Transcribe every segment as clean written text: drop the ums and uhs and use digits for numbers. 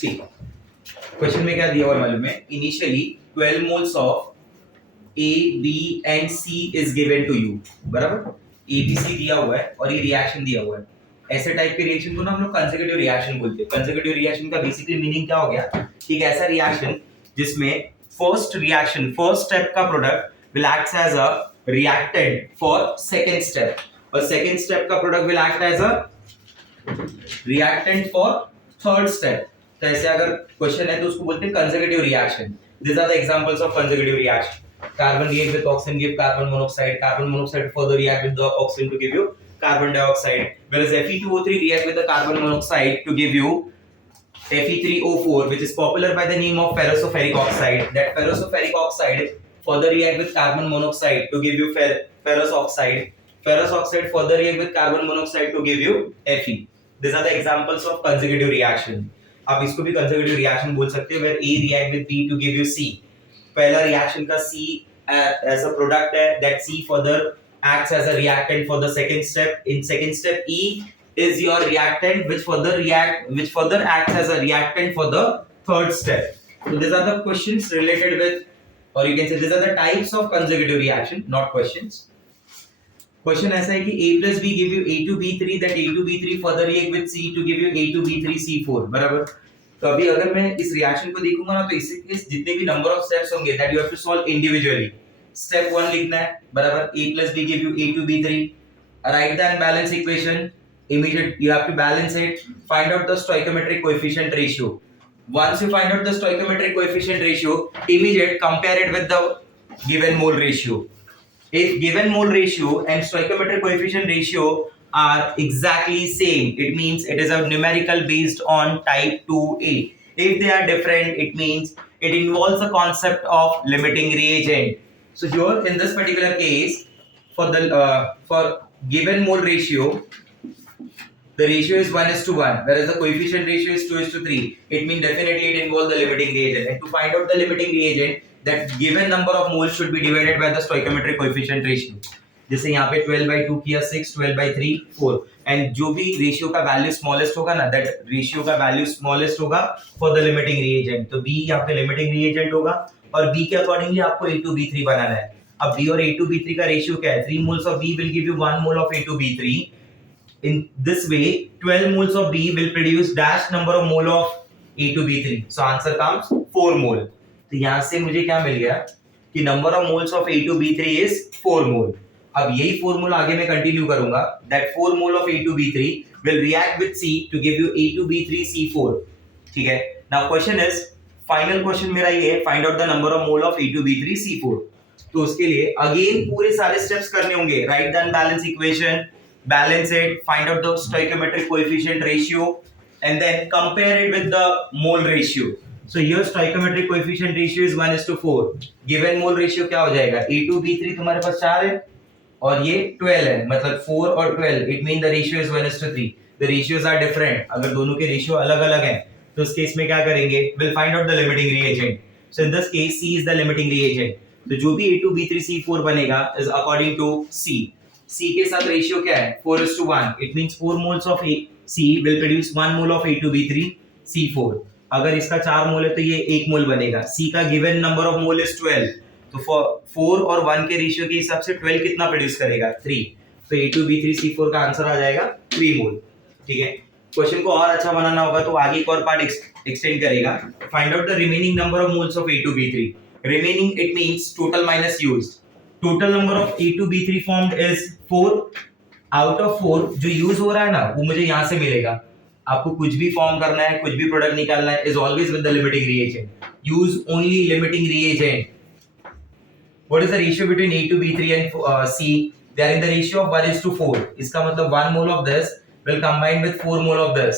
सी question में क्या दिया हुआ मालूम है, initially 12 moles of A, B and C is given to you, बराबर। A, B, C दिया हुआ है और ये रिएक्शन दिया हुआ है। ऐसे टाइप के रिएक्शन को ना हम लोग कंसेक्यूटिव रिएक्शन बोलते हैं। कंसेक्यूटिव रिएक्शन का बेसिकली मीनिंग क्या हो गया, एक ऐसा रिएक्शन जिसमें फर्स्ट रिएक्शन, फर्स्ट स्टेप का product will act as a reactant for second step, और सेकंड स्टेप का product will act as a reactant for third step. तो ऐसे अगर क्वेश्चन है तो उसको बोलते हैं consecutive reaction. This are the examples of consecutive reaction. Carbon react with oxygen give carbon monoxide. Carbon monoxide further react with the oxygen to give you carbon dioxide. Whereas Fe2O3 react with the carbon monoxide to give you Fe3O4, which is popular by the name of ferrosulfuric oxide. That ferrosulfuric oxide further react with carbon monoxide to give you ferrous oxide. Ferrous oxide further react with carbon monoxide to give you Fe. These are the examples of consecutive reaction. आप इसको भी consecutive reaction बोल सकते हैं, where A react with B to give you C. पहला reaction का C as a product है, that C further acts as a reactant for the second step. In second step, E is your reactant which further acts as a reactant for the third step. So these are the questions related with, or you can say these are the types of consecutive reaction, not questions. Question ऐसा है कि A plus B give you A2B3, that A2B3 further react with C to give you A2B3C4, बराबर। तो अभी अगर मैं इस reaction को देखूंगा ना, तो इसके जितने भी नंबर ऑफ स्टेप्स होंगे that you have to solve individually. Step 1 लिखना है, बराबर। A plus B give you A2B3, right the unbalance equation, immediate you have to balance it, find out the stoichiometric coefficient ratio. Once you find out the stoichiometric coefficient ratio, immediate compare it with the given mole ratio. If given mole ratio and stoichiometric coefficient ratio are exactly same, it means it is a numerical based on type 2A. If they are different, it means it involves the concept of limiting reagent. So here in this particular case, for given mole ratio, the ratio is 1:1, whereas the coefficient ratio is 2:3. It means definitely it involves the limiting reagent. And to find out the limiting reagent, that given number of moles should be divided by the stoichiometric coefficient ratio. जैसे यहाँ पे 12/2 किया, 6, 12/3, 4, and जो भी ratio का value smallest होगा ना, that ratio का वैल्यू स्मॉलेस्ट होगा फॉर द लिमिटिंग रिएजेंट। तो बी यहाँ पे लिमिटिंग रिएजेंट होगा, और बी के अकॉर्डिंगली आपको A2B3 बनाना है। अब बी और A2B3 का रेशियो क्या है, 3 moles of B will give you 1 mole of A2B3. In this way 12 moles of B will produce dash number of mole of A2B3. So answer comes 4 mole. तो यहाँ से मुझे क्या मिल गया कि number of moles of A2B3 is 4 mole. अब यही formula आगे मैं कंटिन्यू करूंगा, that 4 mole of A2B3 will react with C to give you A2B3C4. ठीक है। Now question is, final question मेरा ये है, find out the number of mole of A2B3C4. तो उसके लिए अगेन पूरे सारे स्टेप्स करने होंगे, right the unbalance equation, balance it, find out the stoichiometric coefficient ratio, and then compare it with the mole ratio. So here stoichiometric coefficient ratio is 1:4. Given mole ratio क्या हो जाएगा, A2B3 तुम्हारे पास 4 है और ये 12 है, मतलब 4 और 12, it means the ratio is 1:3. The ratios are different. अगर दोनों के रेशियो अलग अलग हैं तो उस केस में क्या करेंगे, we'll find out the limiting reagent. So in this case C is the limiting reagent. तो जो भी A2B3C4 बनेगा is according to C. C के साथ रेशियो क्या है, 4:1. It means 4 moles of C will produce 1 mole of A2B3C4. अगर इसका 4 मोल है तो ये 1 मोल बनेगा। C का given number of mole is 12, तो 4 और 1 के रेशियो के हिसाब से 12 कितना प्रोड्यूस करेगा, 3. तो A2B3C4 का आंसर आ जाएगा 3 मोल। ठीक है। क्वेश्चन को और अच्छा बनाना होगा तो आगे एक और पार्ट एक्सटेंड करेगा, find out the remaining number of moles of A2B3. Remaining it means total minus used. Total number of A2B3 formed is 4. Out of 4 जो यूज हो रहा है ना वो मुझे यहाँ से मिलेगा। आपको कुछ भी फॉर्म करना है, कुछ भी प्रोडक्ट निकालना है, is always with the limiting reagent. Use only limiting reagent. What is the ratio between A2B3 and C? They are in the ratio of 1:4. इसका मतलब 1 mole of this will combine with 4 mole of this.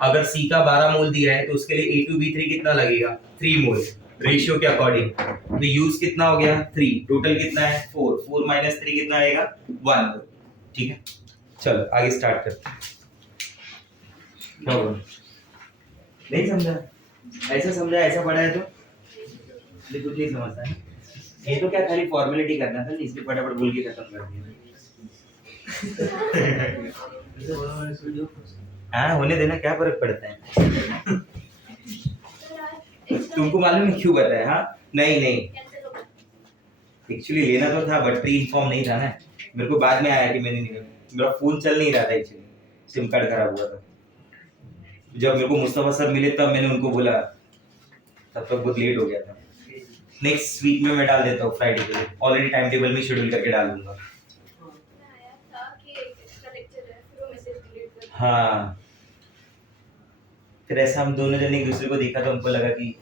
अगर C का 12 मोल दिया है तो उसके लिए A2B3 कितना लगेगा, 3 मोल रेशियो के अकॉर्डिंग. तो यूज कितना हो गया, 3. टोटल कितना है, 4. 4 - 3 कितना आएगा, 1. ठीक है, चलो आगे स्टार्ट करते हैं. क्या बोल, नहीं समझा, ऐसा समझा, ऐसा पढ़ा है तो कुछ नहीं समझता है. ये तो क्या खाली फॉर्मेलिटी करना था, इसलिए फटाफट बोल के खत्म कर दिया. हाँ होने देना, क्या फर्क पड़ता है. तुमको मालूम है क्यों बताया? हाँ नहीं नहीं, एक्चुअली लेना तो था बट प्री इन्फॉर्म नहीं था ना, मेरे को बाद में आया कि मैंने नहीं, मेरा फोन चल नहीं रहा था एक्चुअली, सिम कार्ड खराब हुआ था। जब मेरे को मुस्तफा सर मिले तब मैंने उनको बोला, तब तक बहुत लेट हो गया था। नेक्स्ट वीक में मैं डाल देता हूँ फ्राइडे के लिए, ऑलरेडी टाइम टेबल में शेड्यूल करके डाल दूंगा। हाँ फिर ऐसा हम दोनों जन एक दूसरे को देखा तो हमको लगा कि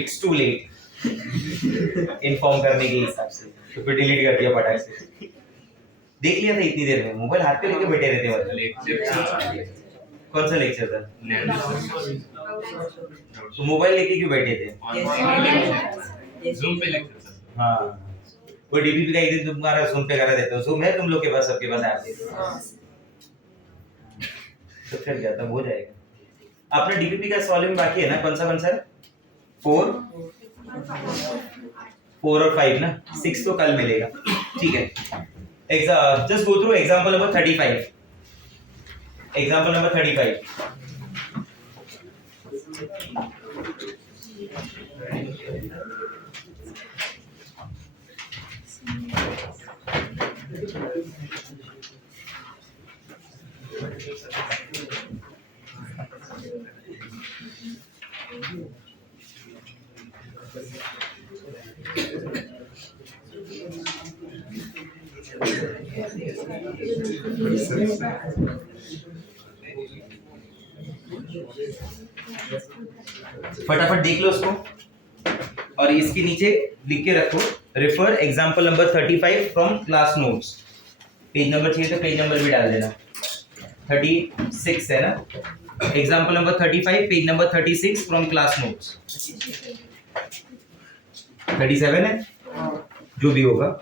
इट्स टू लेट इन्फॉर्म करने के हिसाब से, तो फिर डिलीट कर दिया फटाक से। देख लिया था इतनी देर में, मोबाइल हाथ पे लेके बैठे रहते मतलब। कौन सा लेक्चर था? तो मोबाइल लेके क्यों बैठे थे? Zoom पे लेक्चर था। हाँ वो डीपीपी का एक दिन तुम्हारा Zoom पे करा देता हूँ। Zoom है तुम लोग के पास, सबके पास ऐप? तो फिर क्या तब हो जाएगा। आपने डीपीपी का सॉल्विंग बाकी है ना? कौन सा है? 4 और 5 ना, 6 तो कल मिलेगा। ठीक है, just go through example number 35। Example number 35। फटाफट देख लो उसको और इसके नीचे लिख के रखो, refer example number 35 from class notes. Page number चाहिए तो पेज नंबर भी डाल देना। 36 है ना? Example number 35 page number 36 from class notes. 37 है जो भी होगा।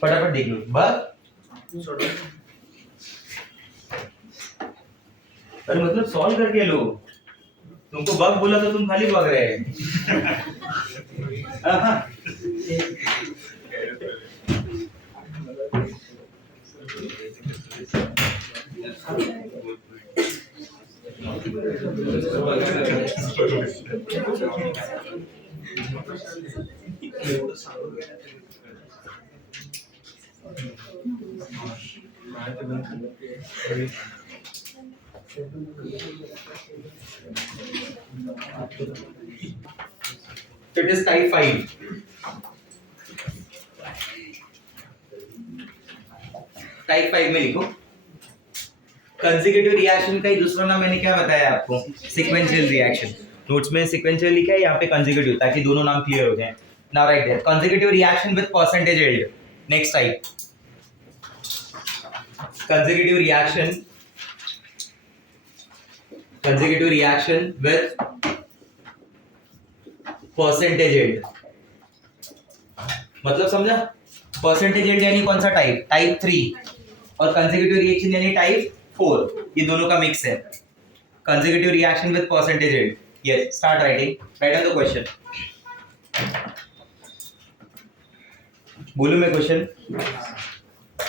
फटाफट देख लो। अरे मतलब सॉल्व करके लो, तुमको बग बोला तो तुम खाली भाग रहे हैं। So it is type 5. Type 5 में लिखो कंसेक्यूटिव रिएक्शन का ही दूसरा नाम मैंने क्या बताया आपको? Sequential reaction. नोट्स में सीक्वेंशियल लिखा है, यहाँ पे कंसेक्यूटिव, ताकि दोनों नाम क्लियर हो जाए। Now write there consecutive reaction with percentage yield. Next type consecutive reaction with percentage yield। मतलब समझा? परसेंटेज yield यानी कौन सा टाइप? टाइप 3। और consecutive reaction यानी टाइप 4। ये दोनों का मिक्स है। consecutive reaction with percentage yield। Yes, start writing. Write down the question. बोलूं मैं क्वेश्चन?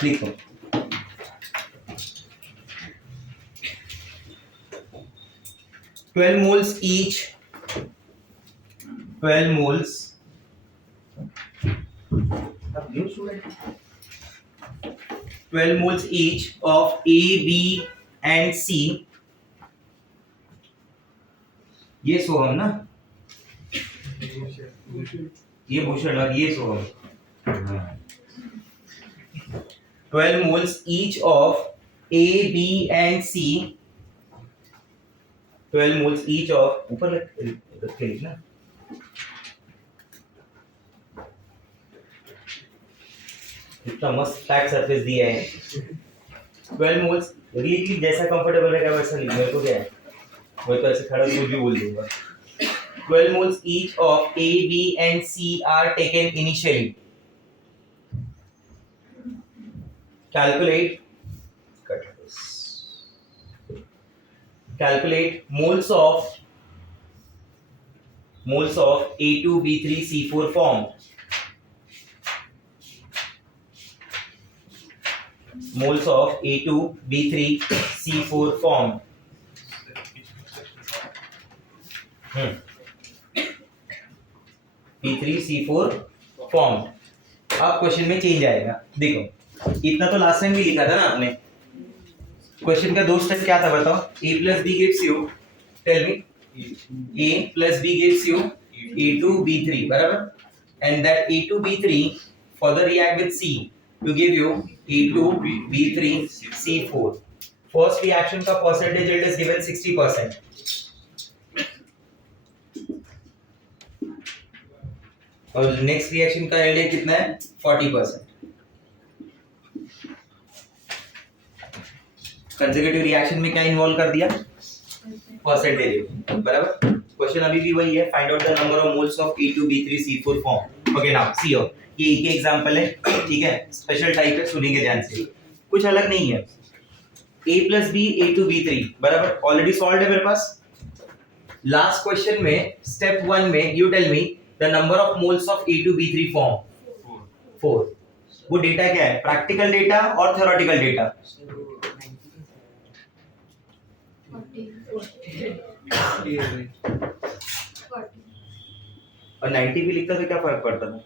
लिखो। Twelve moles each. 12 moles. 12 moles each of A, B, and C. ये सोहम ना? ये भूषण और ये सोहम। 12 moles each of A, B, and C. 12 moles each of, ऊपर रख के लिखना। इतना मस्त फ्लैट सरफेस दिया है। 12 moles लिख जैसा कंफर्टेबल रहेगा वैसा लिख। मेरे को क्या है, मैं तो ऐसे खड़ा कुछ भी बोल दूंगा। 12 moles each of A, B, and C are taken initially. Calculate calculate moles of A2B3C4 form. Moles of A2B3C4 form. B3C4 form. अब क्वेश्चन में चेंज आएगा. देखो इतना तो लास्ट टाइम भी लिखा था ना आपने. क्वेश्चन का दो स्टेप क्या था बताओ. A plus B gives you, tell me, A plus B gives you A2B3 बराबर, and that A2B3 further react with C to give you A2B3C4. First reaction का percentage yield is given 60%. और next reaction का yield कितना है 40%. Consecutive reaction में क्या involve कर दिया, परसेंटेज बराबर. क्वेश्चन अभी भी वही है, find out the number of moles of A2B3C4 form. Okay now see हो, ये एक एग्जांपल है, ठीक है, स्पेशल टाइप है, सुनेंगे ध्यान से, कुछ अलग नहीं है. A plus B A2B3 बराबर ऑलरेडी सॉल्व्ड है मेरे पास. लास्ट क्वेश्चन में स्टेप 1 में you tell me the number of moles of A2B3 form 4. वो डेटा क्या है, प्रैक्टिकल डेटा और थ्योरेटिकल डेटा. और 90 भी लिखता तो क्या फर्क पड़ता था.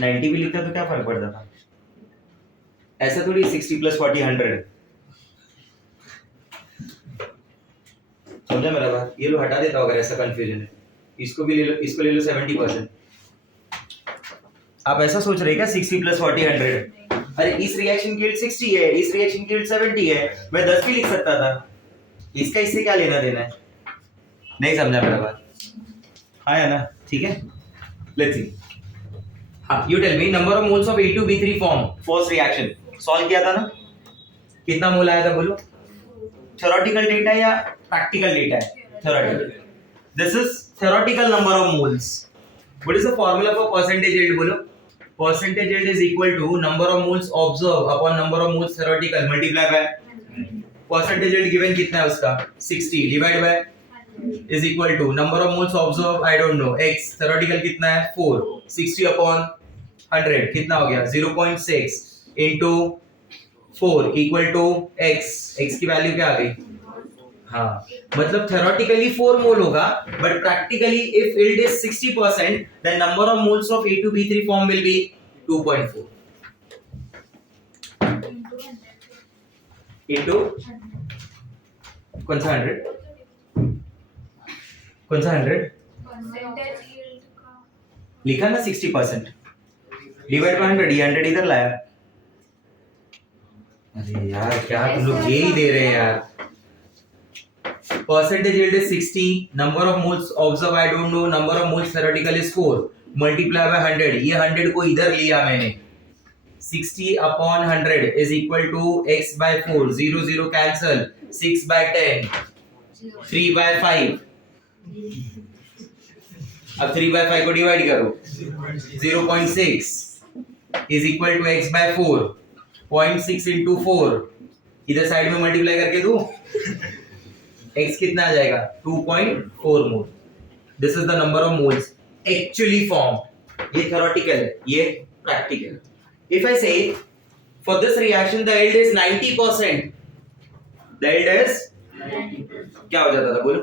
90 भी लिखता तो क्या फर्क पड़ता था. ऐसा थोड़ी 60 + 40 100. समझा मेरा बात. ये लो हटा देता हूं अगर ऐसा कंफ्यूजन है. इसको भी ले लो, इसको ले लो 70%. आप ऐसा सोच रहे क्या 60 + 40 100. अरे इस रिएक्शन की yield 60 है, इस रिएक्शन की yield 70 है, मैं 10 भी लिख सकता था. इसका इससे क्या लेना देना है. नहीं समझा मेरा बात. हाँ या ना, ठीक है. Let's see. हाँ, you tell me number of moles of A2B3 form first reaction. Solve किया था ना, कितना मोल आया था बोलो. थ्योरेटिकल डेटा या प्रैक्टिकल डेटा है. Theoretical. This is theoretical number of moles. What is the formula for percentage yield बोलो. Percentage yield is equal to number of moles observed upon number of moles theoretical multiply by percentage yield given कितना है उसका 60 divide by is equal to number of moles observed I don't know x theoretical कितना है 4 60 upon 100 कितना हो गया 0.6 into 4 equal to x. x की value क्या आ गई. हाँ, मतलब theoretically 4 मोल होगा, but practically if yield is 60%, then number of moles of A2B3 form will be 2.4 into कौन सा 100 लिखा ना 60% डिवाइड बाय 100. ये 100 इधर लाया. अरे यार क्या तुम लोग ये ही दे रहे हैं यार. Percentage yield is 60. Number of moles observed I don't know. Number of moles theoretical is 4. Multiply by 100. ये 100 को इधर लिया मैंने. 60 upon 100 is equal to x by 4. 0 0 cancel. 6 by 10. 3 by 5. अब 3 by 5 को डिवाइड करो. 0.6 is equal to x by 4. 0.6 into 4. इधर side में मल्टीप्लाई करके दूं. x कितना आ जाएगा 2.4 mole. This is the number of moles actually form. ये थ्योरेटिकल है, ये practical. If I say for this reaction the yield is 90%. The yield is क्या हो जाता था बोलो.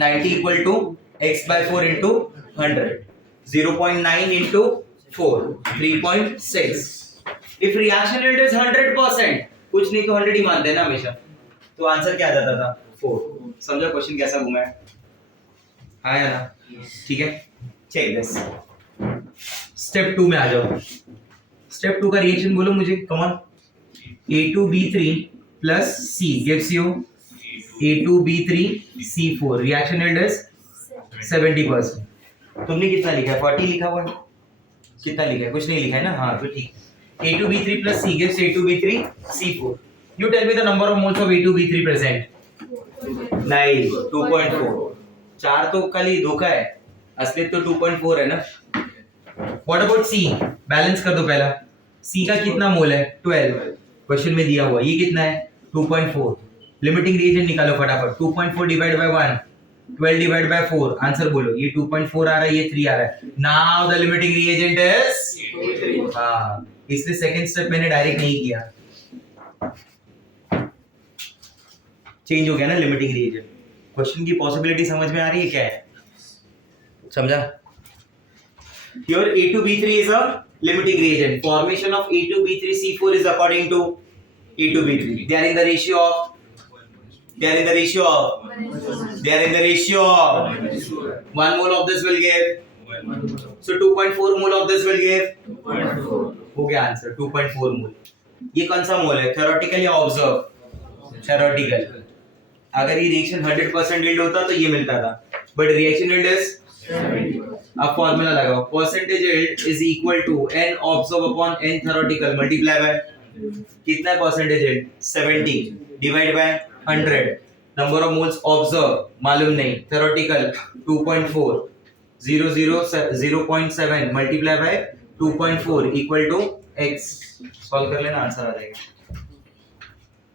90 equal to x by 4 into 100. 0.9 into 4 3.6. इफ रिएक्शन yield is 100%, कुछ नहीं तो 100 ही मान देना हमेशा, तो आंसर क्या आ जाता था 4. समझो क्वेश्चन कैसा घुमा है. हाँ या ना, ठीक है. Check this. स्टेप 2 में आ जाओ. स्टेप 2 का रिएक्शन बोलो मुझे. Come on. A2B3 plus C gives you A2B3C4. Reaction yield is 70%. तुमने कितना लिखा है 40 लिखा हुआ है. कितना लिखा है, कुछ नहीं लिखा है ना. हाँ तो ठीक. A2B3 plus C gives A2B3C4. You tell me the number of moles of A2B3 present. नहीं 2.4. 4 तो खाली धोखा है, असली तो 2.4 है ना. What about C? बैलेंस कर दो पहला. C का कितना मोल है 12. क्वेश्चन में दिया हुआ ये कितना है 2.4। लिमिटिंग रीजन निकालो फटाफट। 2.4 divide by 1, 12 divide by 4, answer बोलो। ये 2.4 आ रहा है, ये 3 आ रहा है। Now the limiting reagent is हाँ, इसलिए सेकंड स्टेप मैंने डायरेक्ट नहीं किया, चेंज हो गया ना लिमिटिंग रिएजेंट। क्वेश्चन की पॉसिबिलिटी समझ में आ रही है क्या है? समझा? Here A2B3 is a limiting reagent. Formation of A2B3C4 is according to A2B3. They are in the ratio of. They are in the ratio of. They are in the ratio of. 1 mole of this will give. So 2.4 mole of this will give. हो गया answer 2.4 मोल। ये कौन सा मोल है? Theoretical या observe? Theoretical. अगर ये reaction 100% yield होता तो ये मिलता था, बट रिएक्शन यील्ड इज। अब फॉर्मूला लगाओ, percentage yield is equal to n observe upon n theoretical multiply by कितना है percentage yield 70 divide by 100। Number of moles observe मालूम नहीं, theoretical 2.4 0.7 multiply by 2.4 equal to x। Solve कर लेना, answer आ जाएगा।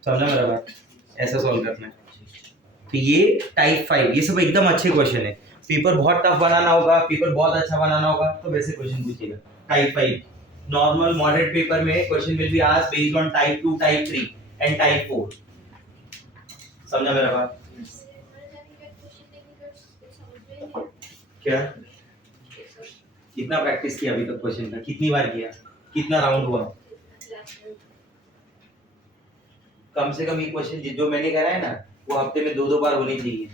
समझा मेरा बात? ऐसा सॉल्व करना है। तो ये टाइप 5, ये सब एकदम अच्छे क्वेश्चन है। पेपर बहुत टफ बनाना होगा, पेपर बहुत अच्छा बनाना होगा तो वैसे क्वेश्चन पूछेगा। टाइप 5 नॉर्मल मॉडरेट पेपर में question will be asked based on type 2, type 3 and type 4। समझा मेरा बात? क्या कितना प्रैक्टिस किया अभी तक क्वेश्चन का? कितनी बार किया? कितना राउंड हुआ? कम से कम ये क्वेश्चन जो मैंने करा है ना वो हफ्ते में 2-2 बार होनी चाहिए,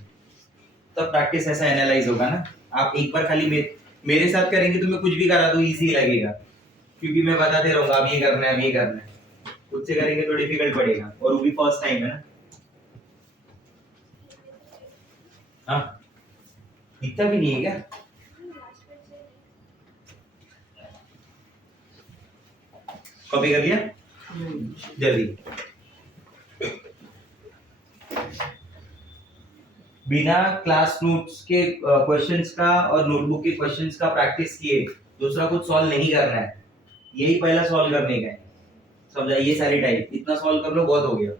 तब प्रैक्टिस ऐसा एनालाइज होगा ना। आप एक बार खाली मेरे साथ करेंगे तो मैं कुछ भी करा दूं इजी लगेगा, क्योंकि मैं बताते रहूंगा अब ये करना है, अब ये करना है। खुद से करेंगे तो डिफिकल्ट पड़ेगा, और वो भी फर्स्ट टाइम है ना। हाँ, इतना भी नहीं है क्या? कॉपी कर लिया जल्दी। बिना क्लास नोट्स के क्वेश्चंस का और नोटबुक के क्वेश्चंस का प्रैक्टिस किए दूसरा कुछ सॉल्व नहीं करना है, यही पहला सॉल्व करने का है। समझा? ये सारी टाइप इतना सॉल्व कर लो, बहुत हो गया।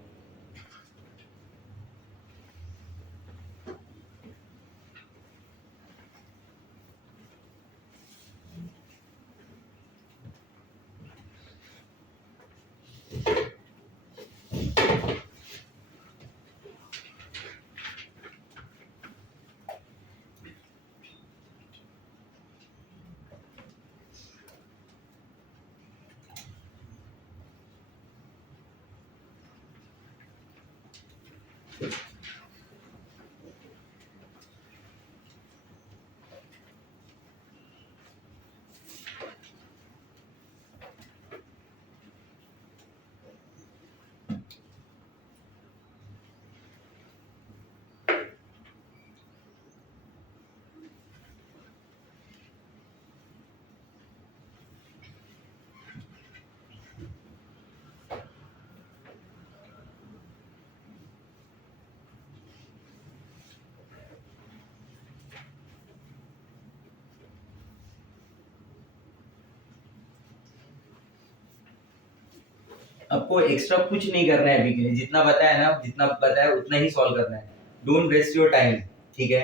आपको एक्स्ट्रा कुछ नहीं करना है अभी के लिए, जितना बताया ना, जितना बताया उतना ही सॉल्व करना है। डोंट वेस्ट योर टाइम, ठीक है?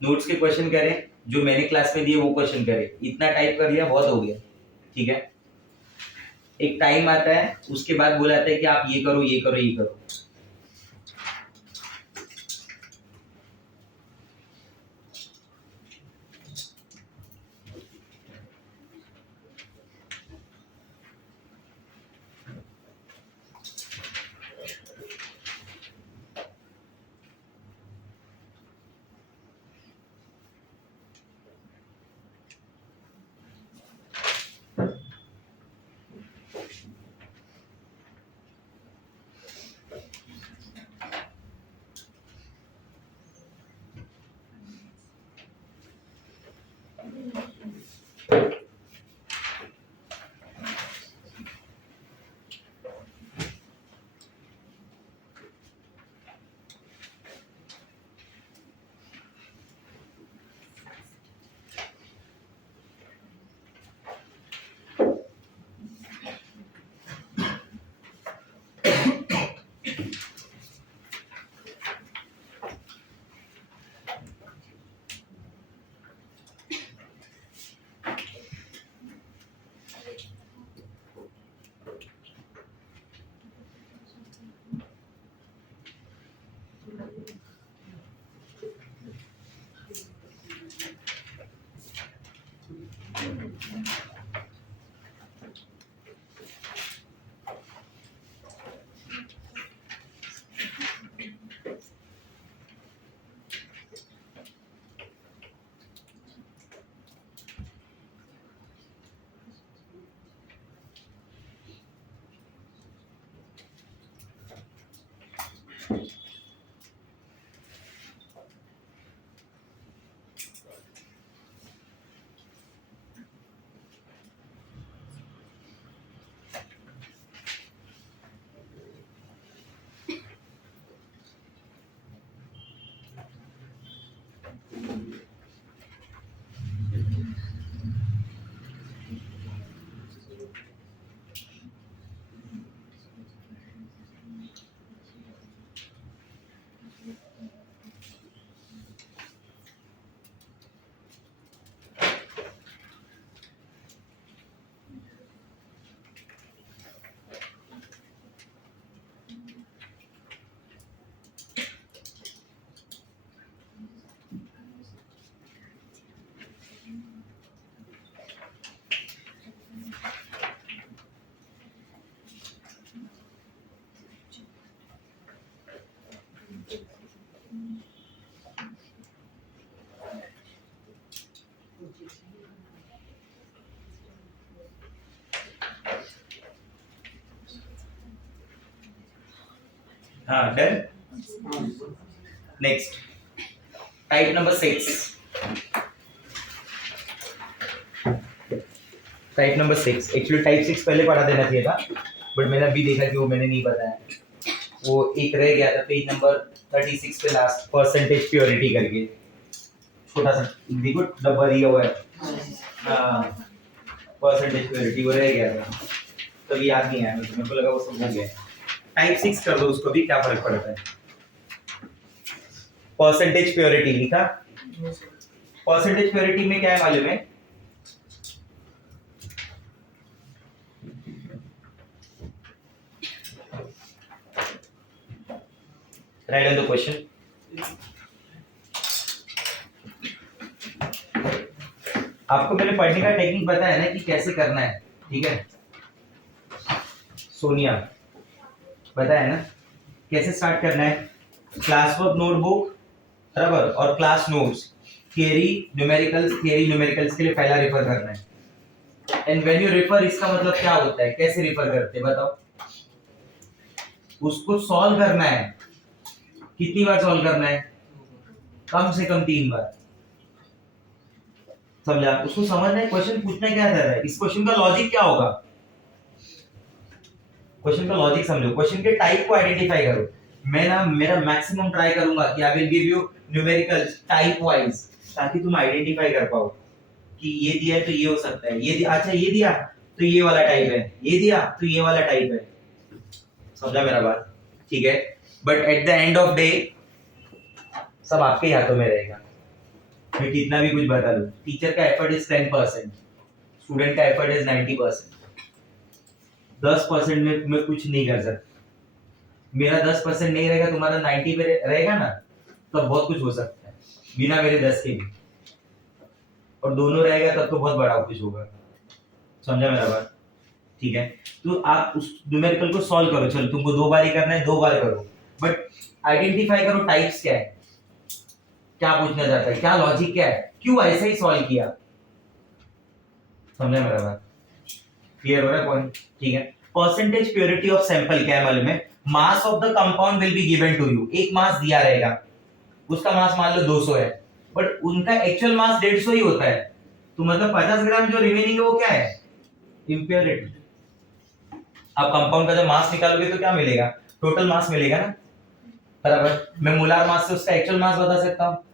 नोट्स के क्वेश्चन करें, जो मैंने क्लास में दिए वो क्वेश्चन करें। इतना टाइप कर लिया, बहुत हो गया, ठीक है? एक टाइम आता है, उसके बाद बोलाता है कि आप ये करो, ये करो, ये करो। हाँ done. Next, type number 6. Type number 6. Actually type 6 पहले पढ़ा देना चाहिए था, बट मैंने अभी देखा कि वो मैंने नहीं बताया. वो एक रह गया था पेज नंबर 36 पे लास्ट, परसेंटेज प्योरिटी करके. छोटा सा देखो डब्बा दिया हुआ है. हाँ, परसेंटेज प्योरिटी वो रह गया था, तभी याद नहीं आया मुझे. मेरे को लगा वो सब हो गया. टाइप 6 कर दो उसको भी, क्या फर्क पड़ता है. परसेंटेज प्योरिटी लिखा. परसेंटेज प्योरिटी में क्या है मालूम है. Right on the question. आपको मैंने पढ़ने का टेक्निक बताया ना कि कैसे करना है, ठीक है. सोनिया बताया ना कैसे स्टार्ट करना है. क्लास वर्क नोटबुक बराबर और क्लास नोट्स, थियरी न्यूमेरिकल्स के लिए पहला रेफर करना है. एंड व्हेन यू रेफर, इसका मतलब क्या होता है, कैसे रेफर करते हैं बताओ. उसको सॉल्व करना है. कितनी बार सॉल्व करना है, कम से कम 3 बार. समझा. उसको समझना है क्वेश्चन पूछना क्या चाह रहा है, इस क्वेश्चन का लॉजिक क्या होगा. क्वेश्चन का लॉजिक समझो, क्वेश्चन के टाइप को आइडेंटिफाई करो. मैं ना मेरा मैक्सिमम ट्राई करूंगा कि I will give you numericals type wise, ताकि तुम आइडेंटिफाई कर पाओ कि ये दिया है तो ये हो सकता है, ये दिया, अच्छा ये दिया तो ये वाला टाइप है, ये दिया तो ये वाला टाइप है. समझा मेरा बात, ठीक है. But at the end of day सब आपके हाथों में रहेगा. मैं कितना भी कुछ बता दूं, टीचर का एफर्ट इज 10%, स्टूडेंट का एफर्ट इज 90%. 10% में मैं कुछ नहीं कर सकता. मेरा 10% नहीं रहेगा, तुम्हारा 90 पे रहेगा ना, तब बहुत कुछ हो सकता है बिना मेरे 10 के भी. और दोनों रहेगा तब तो बहुत बड़ा कुछ होगा. समझा मेरा बात, ठीक है. तो आप उस न्यूमेरिकल को सॉल्व करो. चलो तुमको 2 बार ही करना है, 2 बार करो, बट आइडेंटिफाई करो टाइप्स क्या है, क्या पूछना चाहता है, क्या लॉजिक क्या है, क्यों ऐसे ही सॉल्व किया. समझा मेरा बात, क्लियर हो रहा है पॉइंट, ठीक है. परसेंटेज प्योरिटी ऑफ सैंपल क्या है मालूम है. Mass of the compound will be given to you. एक मास दिया रहेगा, उसका मास मान लो 200 है, बट उनका एक्चुअल मास 150 ही होता है. तो मतलब 50 ग्राम जो रिमेनिंग है वो क्या है, इम्प्योरिटी. आप कंपाउंड का जब मास निकालोगे तो क्या मिलेगा, टोटल मास मिलेगा ना, बराबर. मैं मोलार मास से उसका एक्चुअल मास बता सकता हूँ,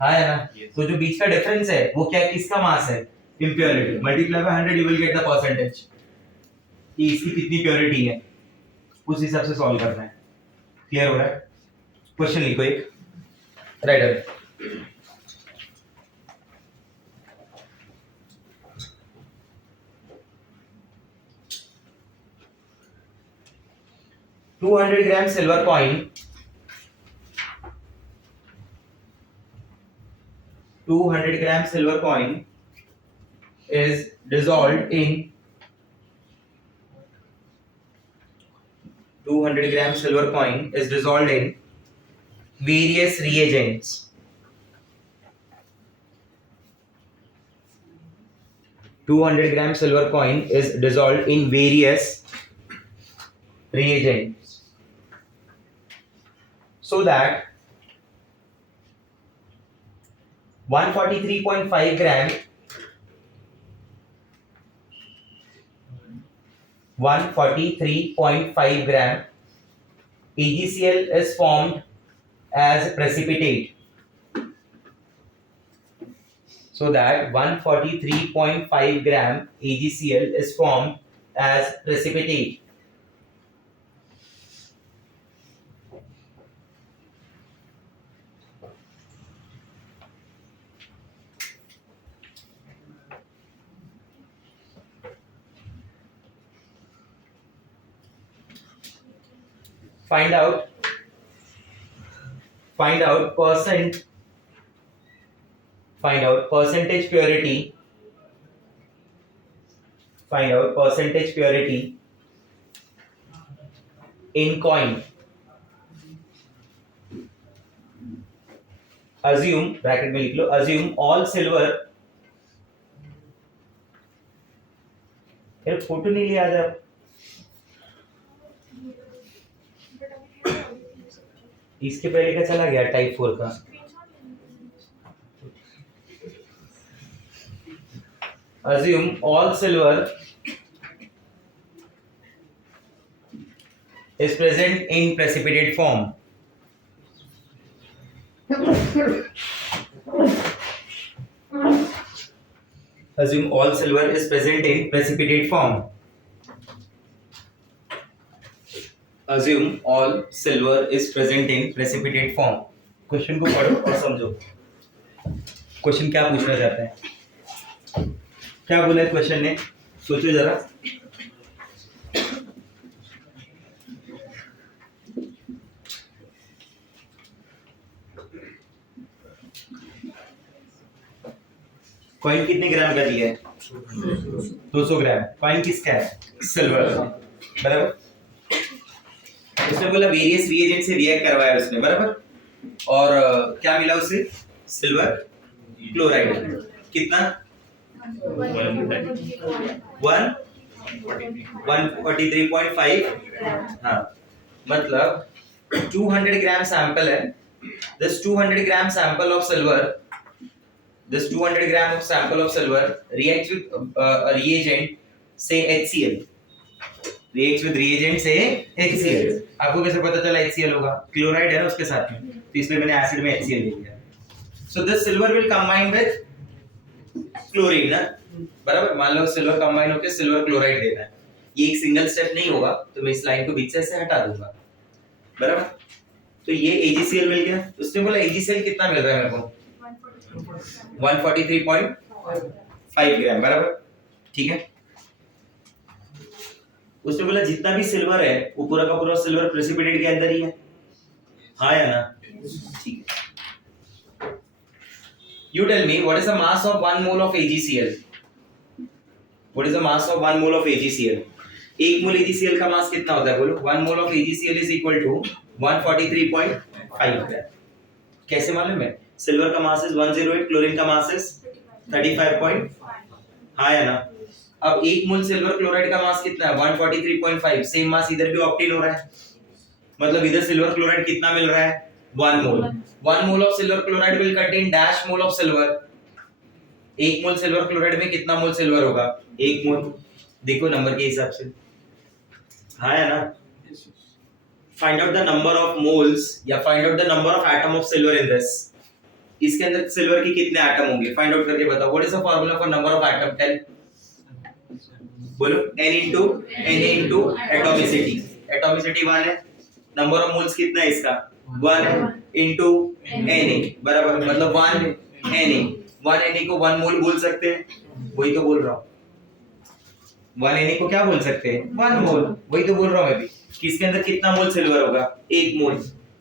हाँ है ना. तो जो बीच का डिफरेंस है वो क्या, किसका मास है, impurity. Multiply by 100 you will get the percentage, कि इसकी कितनी प्योरिटी है, उस हिसाब से सॉल्व करना है. क्लियर हो रहा है. क्वेश्चन लिखो एक, right. 200 gram silver coin, 200 gram silver coin is dissolved in 200 gram silver coin is dissolved in various reagents. 200 gram silver coin is dissolved in various reagents, so that 143.5 gram 143.5 gram AgCl is formed as precipitate. so that 143.5 gram AgCl is formed as precipitate. Find out percentage purity. Find out percentage purity in coin. Assume, bracket में लिख लो, assume all silver. यार photo नहीं लिया आज आप, इसके पहले का चला गया टाइप 4 का. Assume all silver is present in precipitate form. Assume all silver is present in precipitate form. Assume all silver is present in precipitate form. Question को पढ़ो और समझो. क्वेश्चन क्या पूछना चाहते हैं, क्या बोला है क्वेश्चन ने, सोचो जरा. कॉइन कितने ग्राम का दिया है? 200 ग्राम. कॉइन किसका है? सिल्वर. बराबर. उसने बोला वेरियस रिएजेंट से रिएक्ट करवाया उसने, बराबर. और क्या मिला उसे? Silver chloride. कितना? 143.5. हाँ, मतलब 200 ग्राम सैंपल है. This 200 gram sample of silver reacts with a reagent, say HCl. Reacts with reagent, say HCl. आपको कैसे पता चला HCl होगा? क्लोराइड है ना उसके साथ में, तो इसलिए मैंने एसिड में HCl ले लिया. So this silver will combine with chlorine ना, बराबर. मान लो सिल्वर कंबाइन होकर सिल्वर क्लोराइड देना है. ये एक सिंगल स्टेप नहीं होगा, तो मैं इस लाइन को बीच से ऐसे हटा दूंगा, बराबर. तो ये AgCl मिल गया. उसने बोला AgCl कितना मिल रहा है मेरे को? 143.5 ग्राम, बराबर. ठीक है. उसने बोला जितना भी सिल्वर है वो पूरा का पूरा सिल्वर प्रेसिपिटेट के अंदर ही है, हाँ या ना? ठीक है. You tell me what is the mass of 1 mole of AgCl? What is the mass of 1 mole of AgCl? 1 mole AgCl का मास कितना होता है बोलो? 1 मोल of AgCl is equal to 143.5 ग्राम. कैसे मालूम है? सिल्वर का मास is 108, क्लोरीन का मास is 35. हाँ या ना? अब 1 मोल सिल्वर क्लोराइड का मास कितना है? 143.5. सेम मास इधर भी ऑब्टेन हो रहा है, मतलब इधर सिल्वर क्लोराइड कितना मिल रहा है? 1 मोल. 1 mole of silver chloride will contain dash mole of silver. 1 mole silver chloride में कितना मोल सिल्वर होगा? 1 मोल. देखो नंबर के हिसाब से, हाँ या ना? Find out the number of moles या find out the number of atom of silver in this. इसके अंदर सिल्वर के कितने एटम होंगे? फाइंड आउट करके बताओ. What is the formula for number of atom? Tell. बोलो. n into atomicity. एटॉमिसिटी 1 है. नंबर ऑफ मोल्स कितना है इसका? 1 है into Na, बराबर. मतलब 1 Na. 1 Na को 1 मोल बोल सकते हैं, वही तो बोल रहा हूँ. 1 Na को क्या बोल सकते हैं? 1 मोल. वही तो बोल रहा हूँ मैं भी. किसके अंदर कितना मोल सिल्वर होगा? 1 मोल.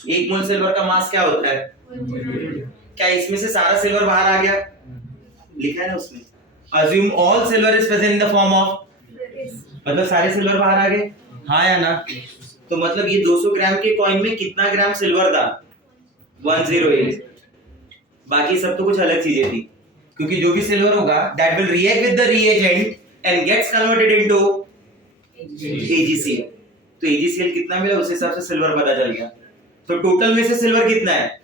1 मोल सिल्वर का मास क्या होता है? क्या इसमें से सारा सिल्वर बाहर आ गया? लिखा है ना उसमें. Assume all silver is present in the form of, मतलब सारे सिल्वर बाहर आ गए, हाँ या ना? तो मतलब ये 200 ग्राम के कॉइन में कितना ग्राम सिल्वर था? 108. बाकी सब तो कुछ अलग चीजें थी, क्योंकि जो भी सिल्वर होगा that will react with the reagent and gets converted into AgCl. तो AgCl कितना मिला उस हिसाब से सिल्वर पता चल गया. तो टोटल में से सिल्वर कितना है?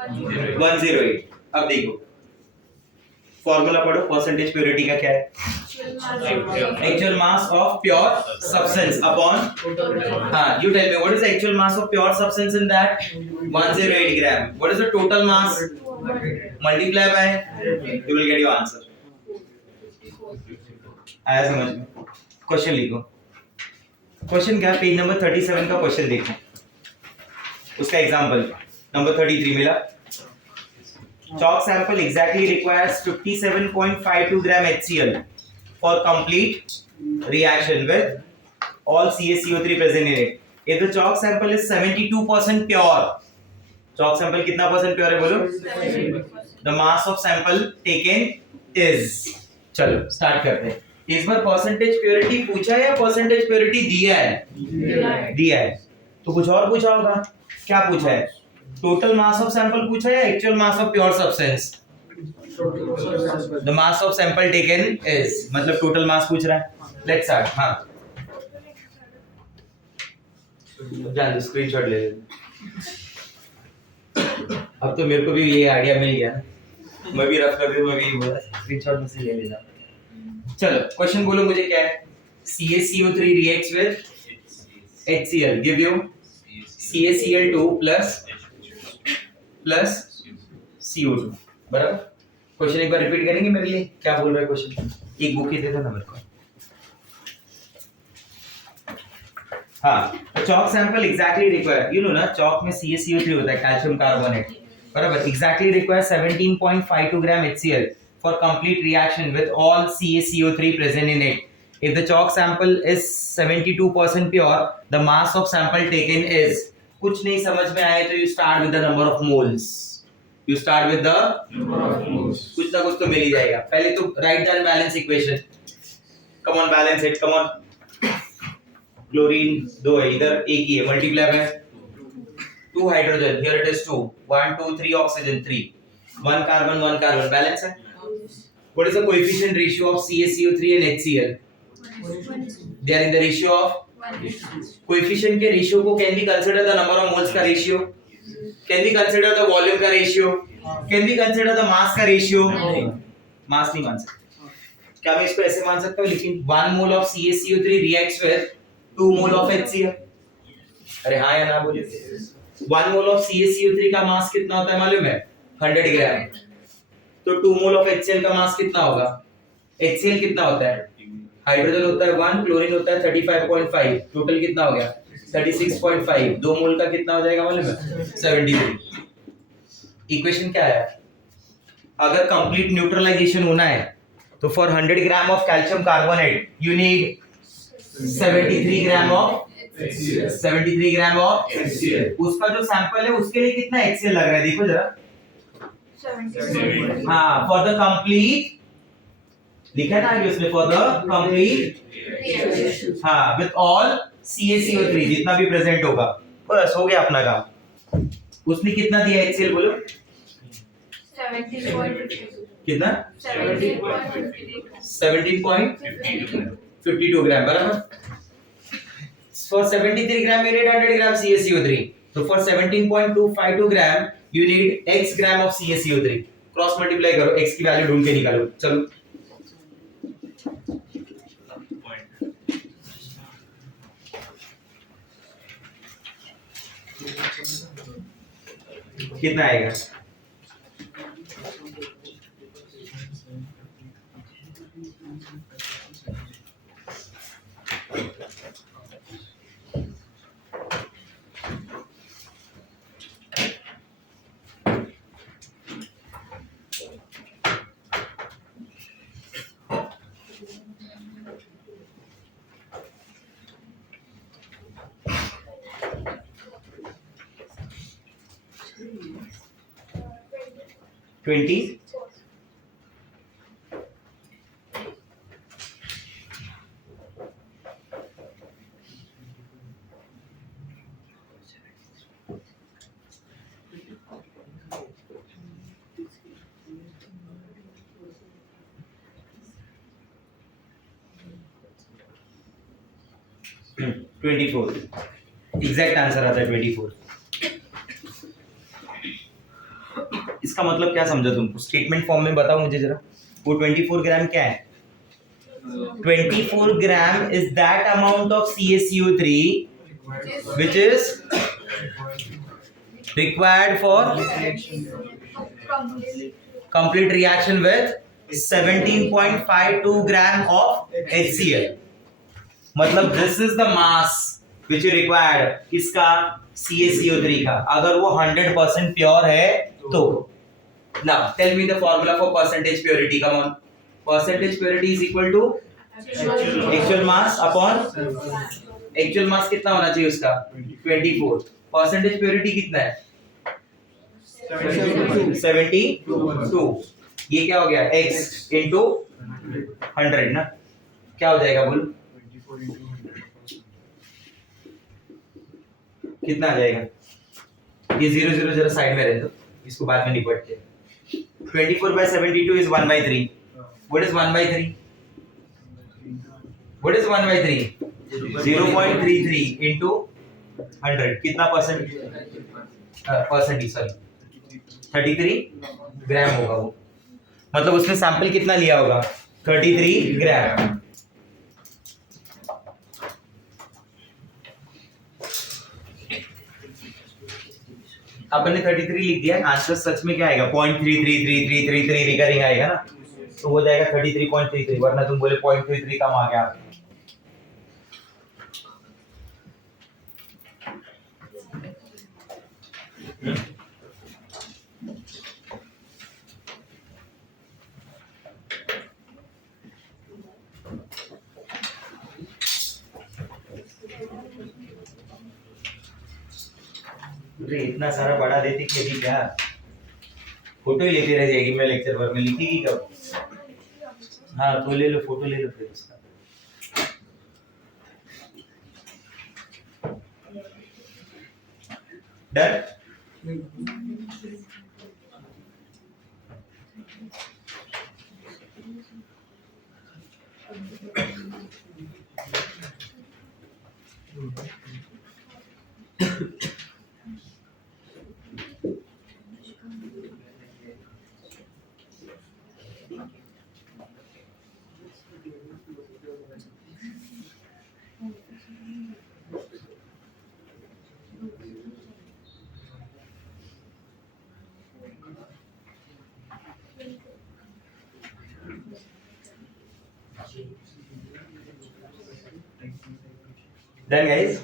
108. अब देखो फॉर्मूला पढ़ो. परसेंटेज प्योरिटी का क्या है? Actual mass of pure substance upon, हाँ, you tell me what is the actual mass of pure substance in that? 108 gram. What is the total mass? Multiply by, you will get your answer. आया समझ में? Question लिखो। Question क्या, page number 37 का question देखो, उसका example number 33 मिला। Chalk sample exactly requires 57.52 gram HCl for complete reaction with all CaCO3 present in it. If the chalk sample is 72% pure, chalk sample कितना परसेंट प्योर है बोलो? The mass of sample taken is, चलो start करते हैं। इस बार percentage purity पूछा है या परसेंटेज प्योरिटी दिया है? दिया है। तो कुछ और पूछा होगा, क्या पूछा है? टोटल मास ऑफ सैंपल पूछा है या actual mass of pure substance? The mass of sample taken is, मतलब टोटल मास पूछ रहा है। Let's start. हाँ जान दो, स्क्रीनशॉट ले ले। अब तो मेरे को भी ये आइडिया मिल गया, मैं भी रफ कर दूं, मैं भी बोला स्क्रीनशॉट में से ले लेना। चलो क्वेश्चन बोलो मुझे क्या है? CaCO3 reacts with HCl give you CaCl2 plus CO2, बराबर। क्वेश्चन एक बार रिपीट करेंगे मेरे लिए, क्या बोल रहा है क्वेश्चन? एक बुक ही दे दो ना मेरे को। हाँ, chalk sample exactly require, you know ना, चॉक में CaCO3 होता है, कैल्शियम कार्बोनेट, बराबर। Exactly require 17.52 gram HCl for complete reaction with all CaCO3 present in it. If the chalk sample is 72% pure, the mass of sample taken is, कुछ नहीं समझ में आए तो you start with the number of moles. You start with the number of moles. कुछ ना कुछ तो मिल ही जाएगा। पहले तो write down balance equation. Come on, balance it. Come on. Chlorine 2 है, इधर एक ही है, multiply by 2 hydrogen, here it is 2, 1 2 3 oxygen 3, 1 carbon balance है। What is the coefficient ratio of CaCO3 and HCl? They are in the ratio of, coefficient के ratio को can we consider the number of moles का ratio? Can we consider the volume का ratio? Can we consider the mass का ratio? mass नहीं मान सकते। क्या मैं इसको ऐसे मान सकता हूँ, लेकिन 1 mole of CaCO3 reacts with 2 mole of HCl। अरे हाँ या ना बोलिए। 1 mole of CaCO3 का मास कितना होता है मालूम है? 100 ग्राम। तो 2 मोल ऑफ HCl का मास कितना होगा? HCl कितना होता है? हाइड्रोजन होता है 1, क्लोरीन होता है 35.5, टोटल कितना हो गया? 36.5। 2 मोल का कितना हो जाएगा मालूम है? 73। इक्वेशन क्या है? अगर कंप्लीट न्यूट्रलाइजेशन होना है तो for 100 gram of calcium carbonate you need 73 gram of HCl। उसका जो सैंपल है उसके लिए कितना HCl लग रहा है देखो जरा। हाँ, फॉर द कंप्लीट, लिखा है ना आगे उसमें, फॉर द कंप्लीट, हाँ, विद ऑल CaCO3 जितना भी प्रेजेंट होगा, बस हो गया अपना काम। उसने कितना दिया HCl बोलो? कितना? 17.52 ग्राम, बराबर। For 73 gram you need 100 gram CaCO3, तो for 17.252 gram you need x gram of CaCO3। Cross multiply करो, x की वैल्यू ढूंढ के निकालो। चलो कितना आएगा? ट्वेंटी एग्जैक्ट आंसर आता है 24। इसका मतलब क्या समझा तुम? स्टेटमेंट फॉर्म में बताओ मुझे जरा। वो 24 ग्राम क्या है? 24 gram is that amount of CaCO3 which is required for complete reaction with 17.52 gram of HCl. मतलब this is the mass which is required किसका CaCO3 का, अगर वो 100% प्योर है तो. Now tell me the formula for percentage purity. Come on, percentage purity is equal to actual mass upon actual mass. कितना होना चाहिए उसका 24. percentage purity कितना है 72. ये क्या हो गया x into 100 ना, क्या हो जाएगा बोल, कितना आ जाएगा. ये 0 0 जरा साइड में रह दो, इसको बाद में निपटते हैं. 24/72 is 1/3. What is 1/3? What is 1/3? 0.33 into 100. कितना परसेंट सॉरी 33 ग्राम होगा वो. मतलब उसने सैंपल कितना लिया होगा 33 ग्राम. अपन ने 33 लिख दिया. आंसर सच में क्या आएगा 0.333333 रिकरिंग आएगा ना, तो हो जाएगा 33.33. वरना तुम बोले 0.33 कम आ गया. इतना सारा बढ़ा देती कि अभी क्या फोटो ही लेती रह जाएगी. मैं लेक्चर भर में लिखेगी कब. हाँ तो ले लो, फोटो ले लो फिर उसका. डन. Done guys.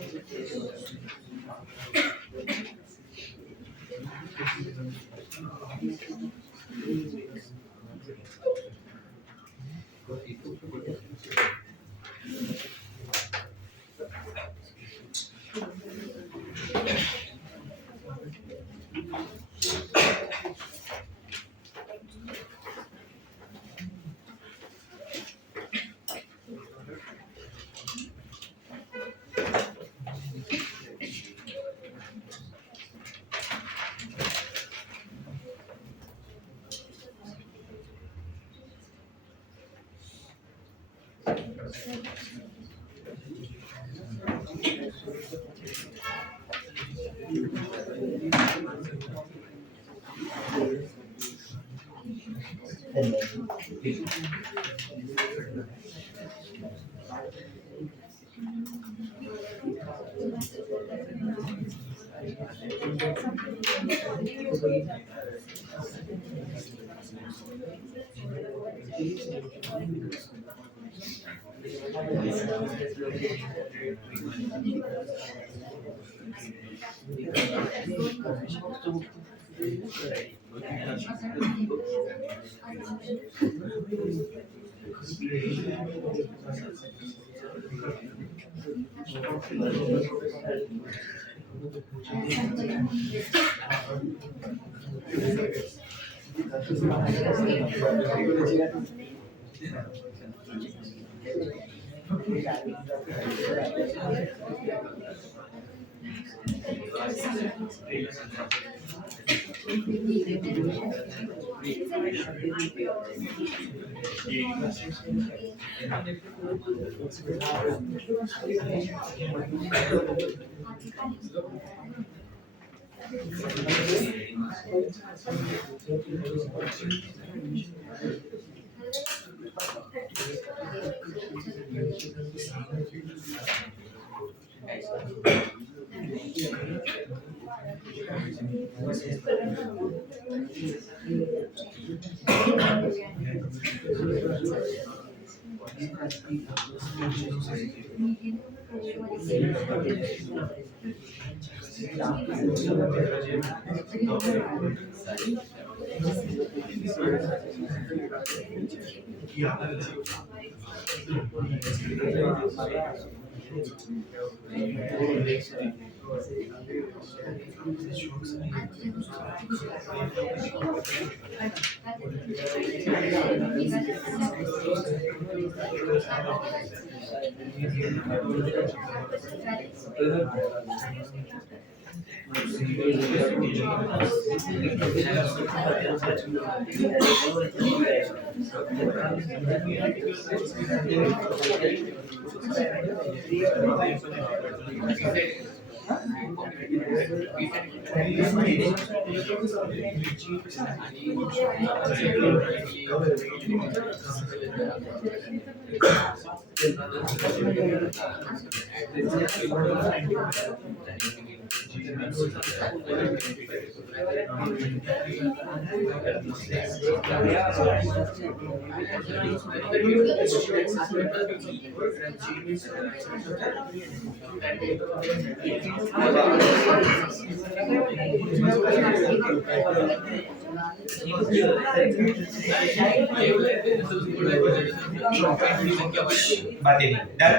बातें नहीं done.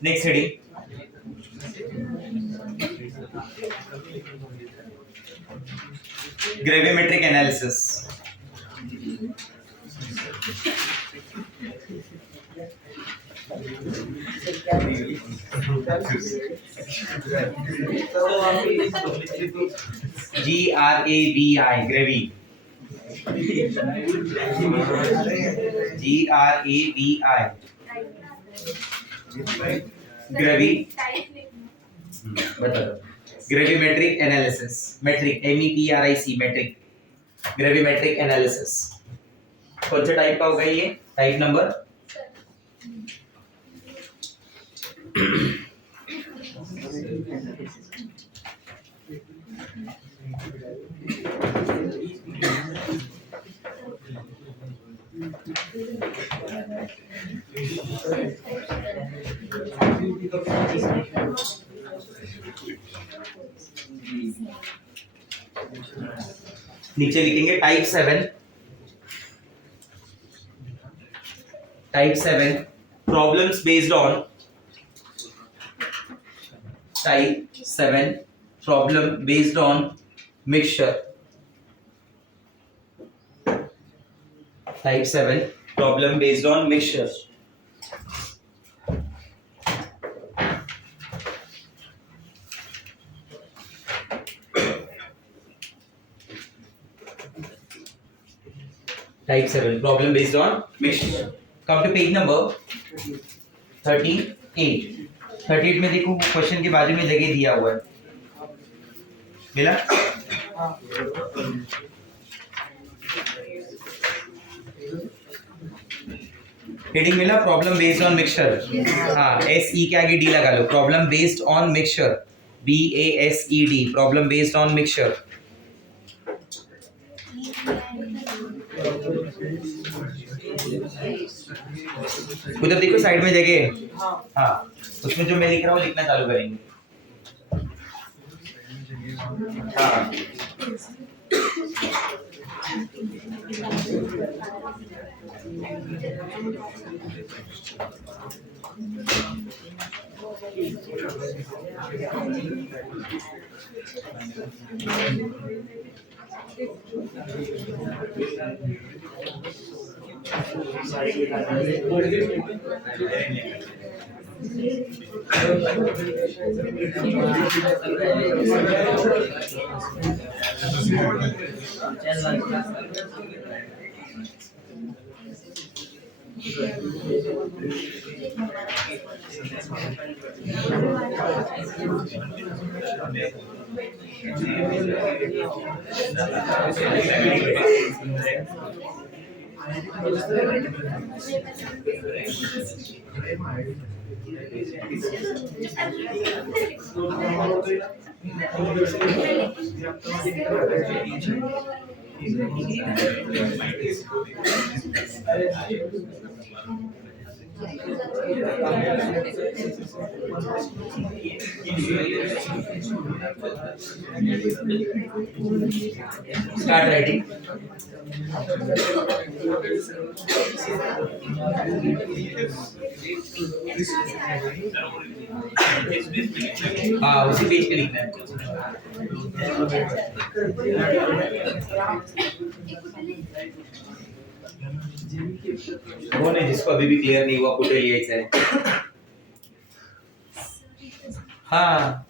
Next heading. Gravimetric analysis. GRAVI, gravy. GRAVI. Gravy. बता दो. Gravimetric analysis. Metric. METRIC. Metric. Gravimetric analysis. कौन से टाइप का होगा ये? टाइप नंबर नीचे लिखेंगे type 7. Type 7 problems based on type 7 problem based on mixture. Type 7 problem based on mixture. Type 7 problem based on mixture. Come to page number 38. 38 में देखो question के बाजू में जगह दिया हुआ है. मिला? हेडिंग मिला प्रॉब्लम बेस्ड ऑन मिक्सचर. हाँ SE के आगे D लगा लो. Problem based on mixture BASED problem based on mixture. उधर देखो साइड में जगह. हाँ उसमें जो मैं लिख रहा हूँ लिखना चालू करेंगे. हाँ Start writing. हाँ उसी पेज पे लिखना है। वो नहीं जिसको अभी भी क्लियर नहीं हुआ पुट लिया है। हाँ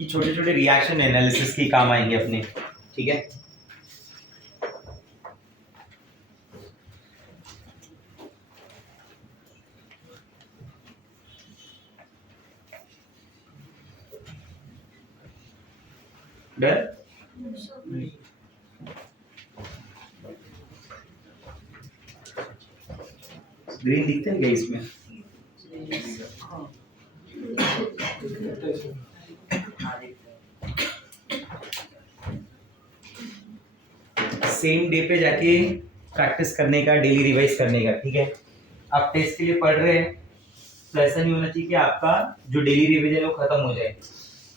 ये छोटे छोटे रिएक्शन एनालिसिस के काम आएंगे अपने, ठीक है। डन। ग्रीन दिखते हैं क्या इसमें? सेम डे पे जाके प्रैक्टिस करने का, डेली रिवाइज करने का, ठीक है। आप टेस्ट के लिए पढ़ रहे हैं तो ऐसा नहीं होना चाहिए कि आपका जो डेली रिवीजन है वो खत्म हो जाए।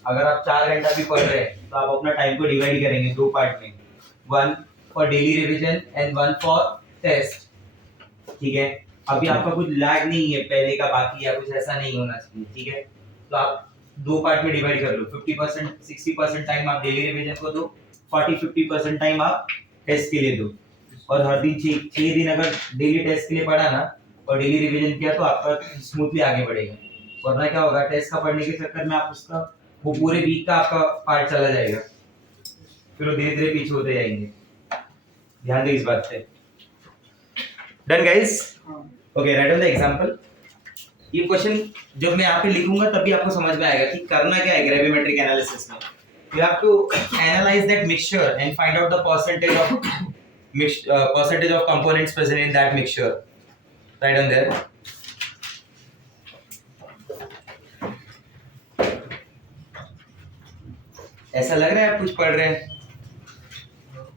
अगर आप 4 घंटा भी पढ़ रहे हैं तो आप अपना टाइम को डिवाइड करेंगे 2 पार्ट में, 1 for daily revision and 1 for test, ठीक है। अभी आपका कुछ लैग नहीं है पहले का बाकी या कुछ ऐसा नहीं होना चाहिए, ठीक है। तो आप दो पार्ट में डिवाइड कर लो, 50% 60% टाइम आप डेली रिवीजन को दो, 40-50% टाइम आप टेस्ट के लिए दो। और हर दिन 6 दिन अगर डेली टेस्ट के लिए पढ़ा ना और डेली रिवीजन किया तो आपका स्मूथली आगे बढ़ेगा। वरना क्या होगा, टेस्ट का पढ़ने के चक्कर में आप उसका वो पूरे वीक का आपका पार्ट चला जाएगा, फिर वो धीरे धीरे पीछे होते जाएंगे। ध्यान दो इस बात पे। Done guys? Okay, right on the example. ये क्वेश्चन जब मैं यहाँ पे लिखूंगा तभी आपको समझ में आएगा कि करना क्या है ग्रेविमेट्रिक एनालिसिस में। You have to analyse that mixture and find out the percentage of components present in that mixture. Right on there. ऐसा लग रहा है आप कुछ पढ़ रहे हैं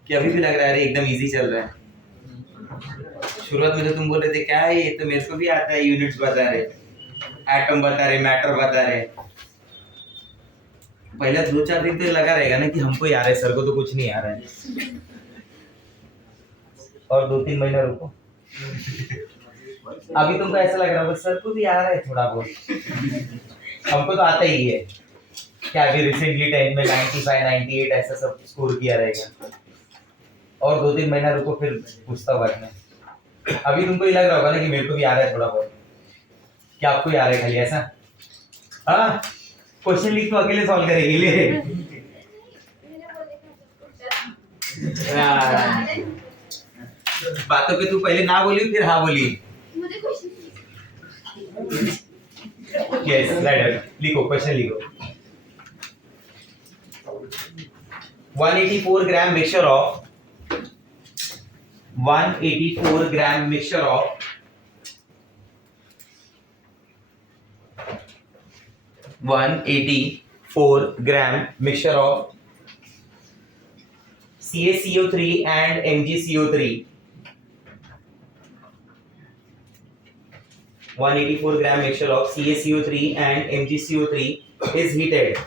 कि अभी भी लग रहा है अरे एकदम इजी चल रहा है? शुरुआत में तो तुम बोल रहे थे क्या है ये तो मेरे को भी आता है, यूनिट्स बता रहे, एटम बता रहे, मैटर बता रहे। पहले 2-4 दिन तो लगा रहेगा ना कि हमको ही आ रहा है, सर को तो कुछ नहीं आ रहा है। और 2-3 महीना रुको, अभी तुमको ऐसा लग रहा होगा सर को भी आ रहा है थोड़ा बहुत, हमको तो आता ही है। क्या अभी रिसेंटली 10 में 95 98 ऐसा सब स्कोर किया रहेगा। और 2-3 महीना रुको फिर पूछता हूँ बाद में। अभी तुमको ये लग रहा होगा ना कि मेरे को भी आ रहा है थोड़ा बहुत, क्या आपको ही आ रहा है खाली ऐसा? हाँ, क्वेश्चन लिख तो अकेले सॉल्व करेगी ले। बातों पे तू पहले ना बोली फिर हाँ बोली। मुझे कुछ यस राइट, लिखो क्वेश्चन लिखो। 184 gram mixture of 184 gram mixture of 184 gram mixture of CaCO3 and MgCO3. 184 gram mixture of CaCO3 and MgCO3 is heated.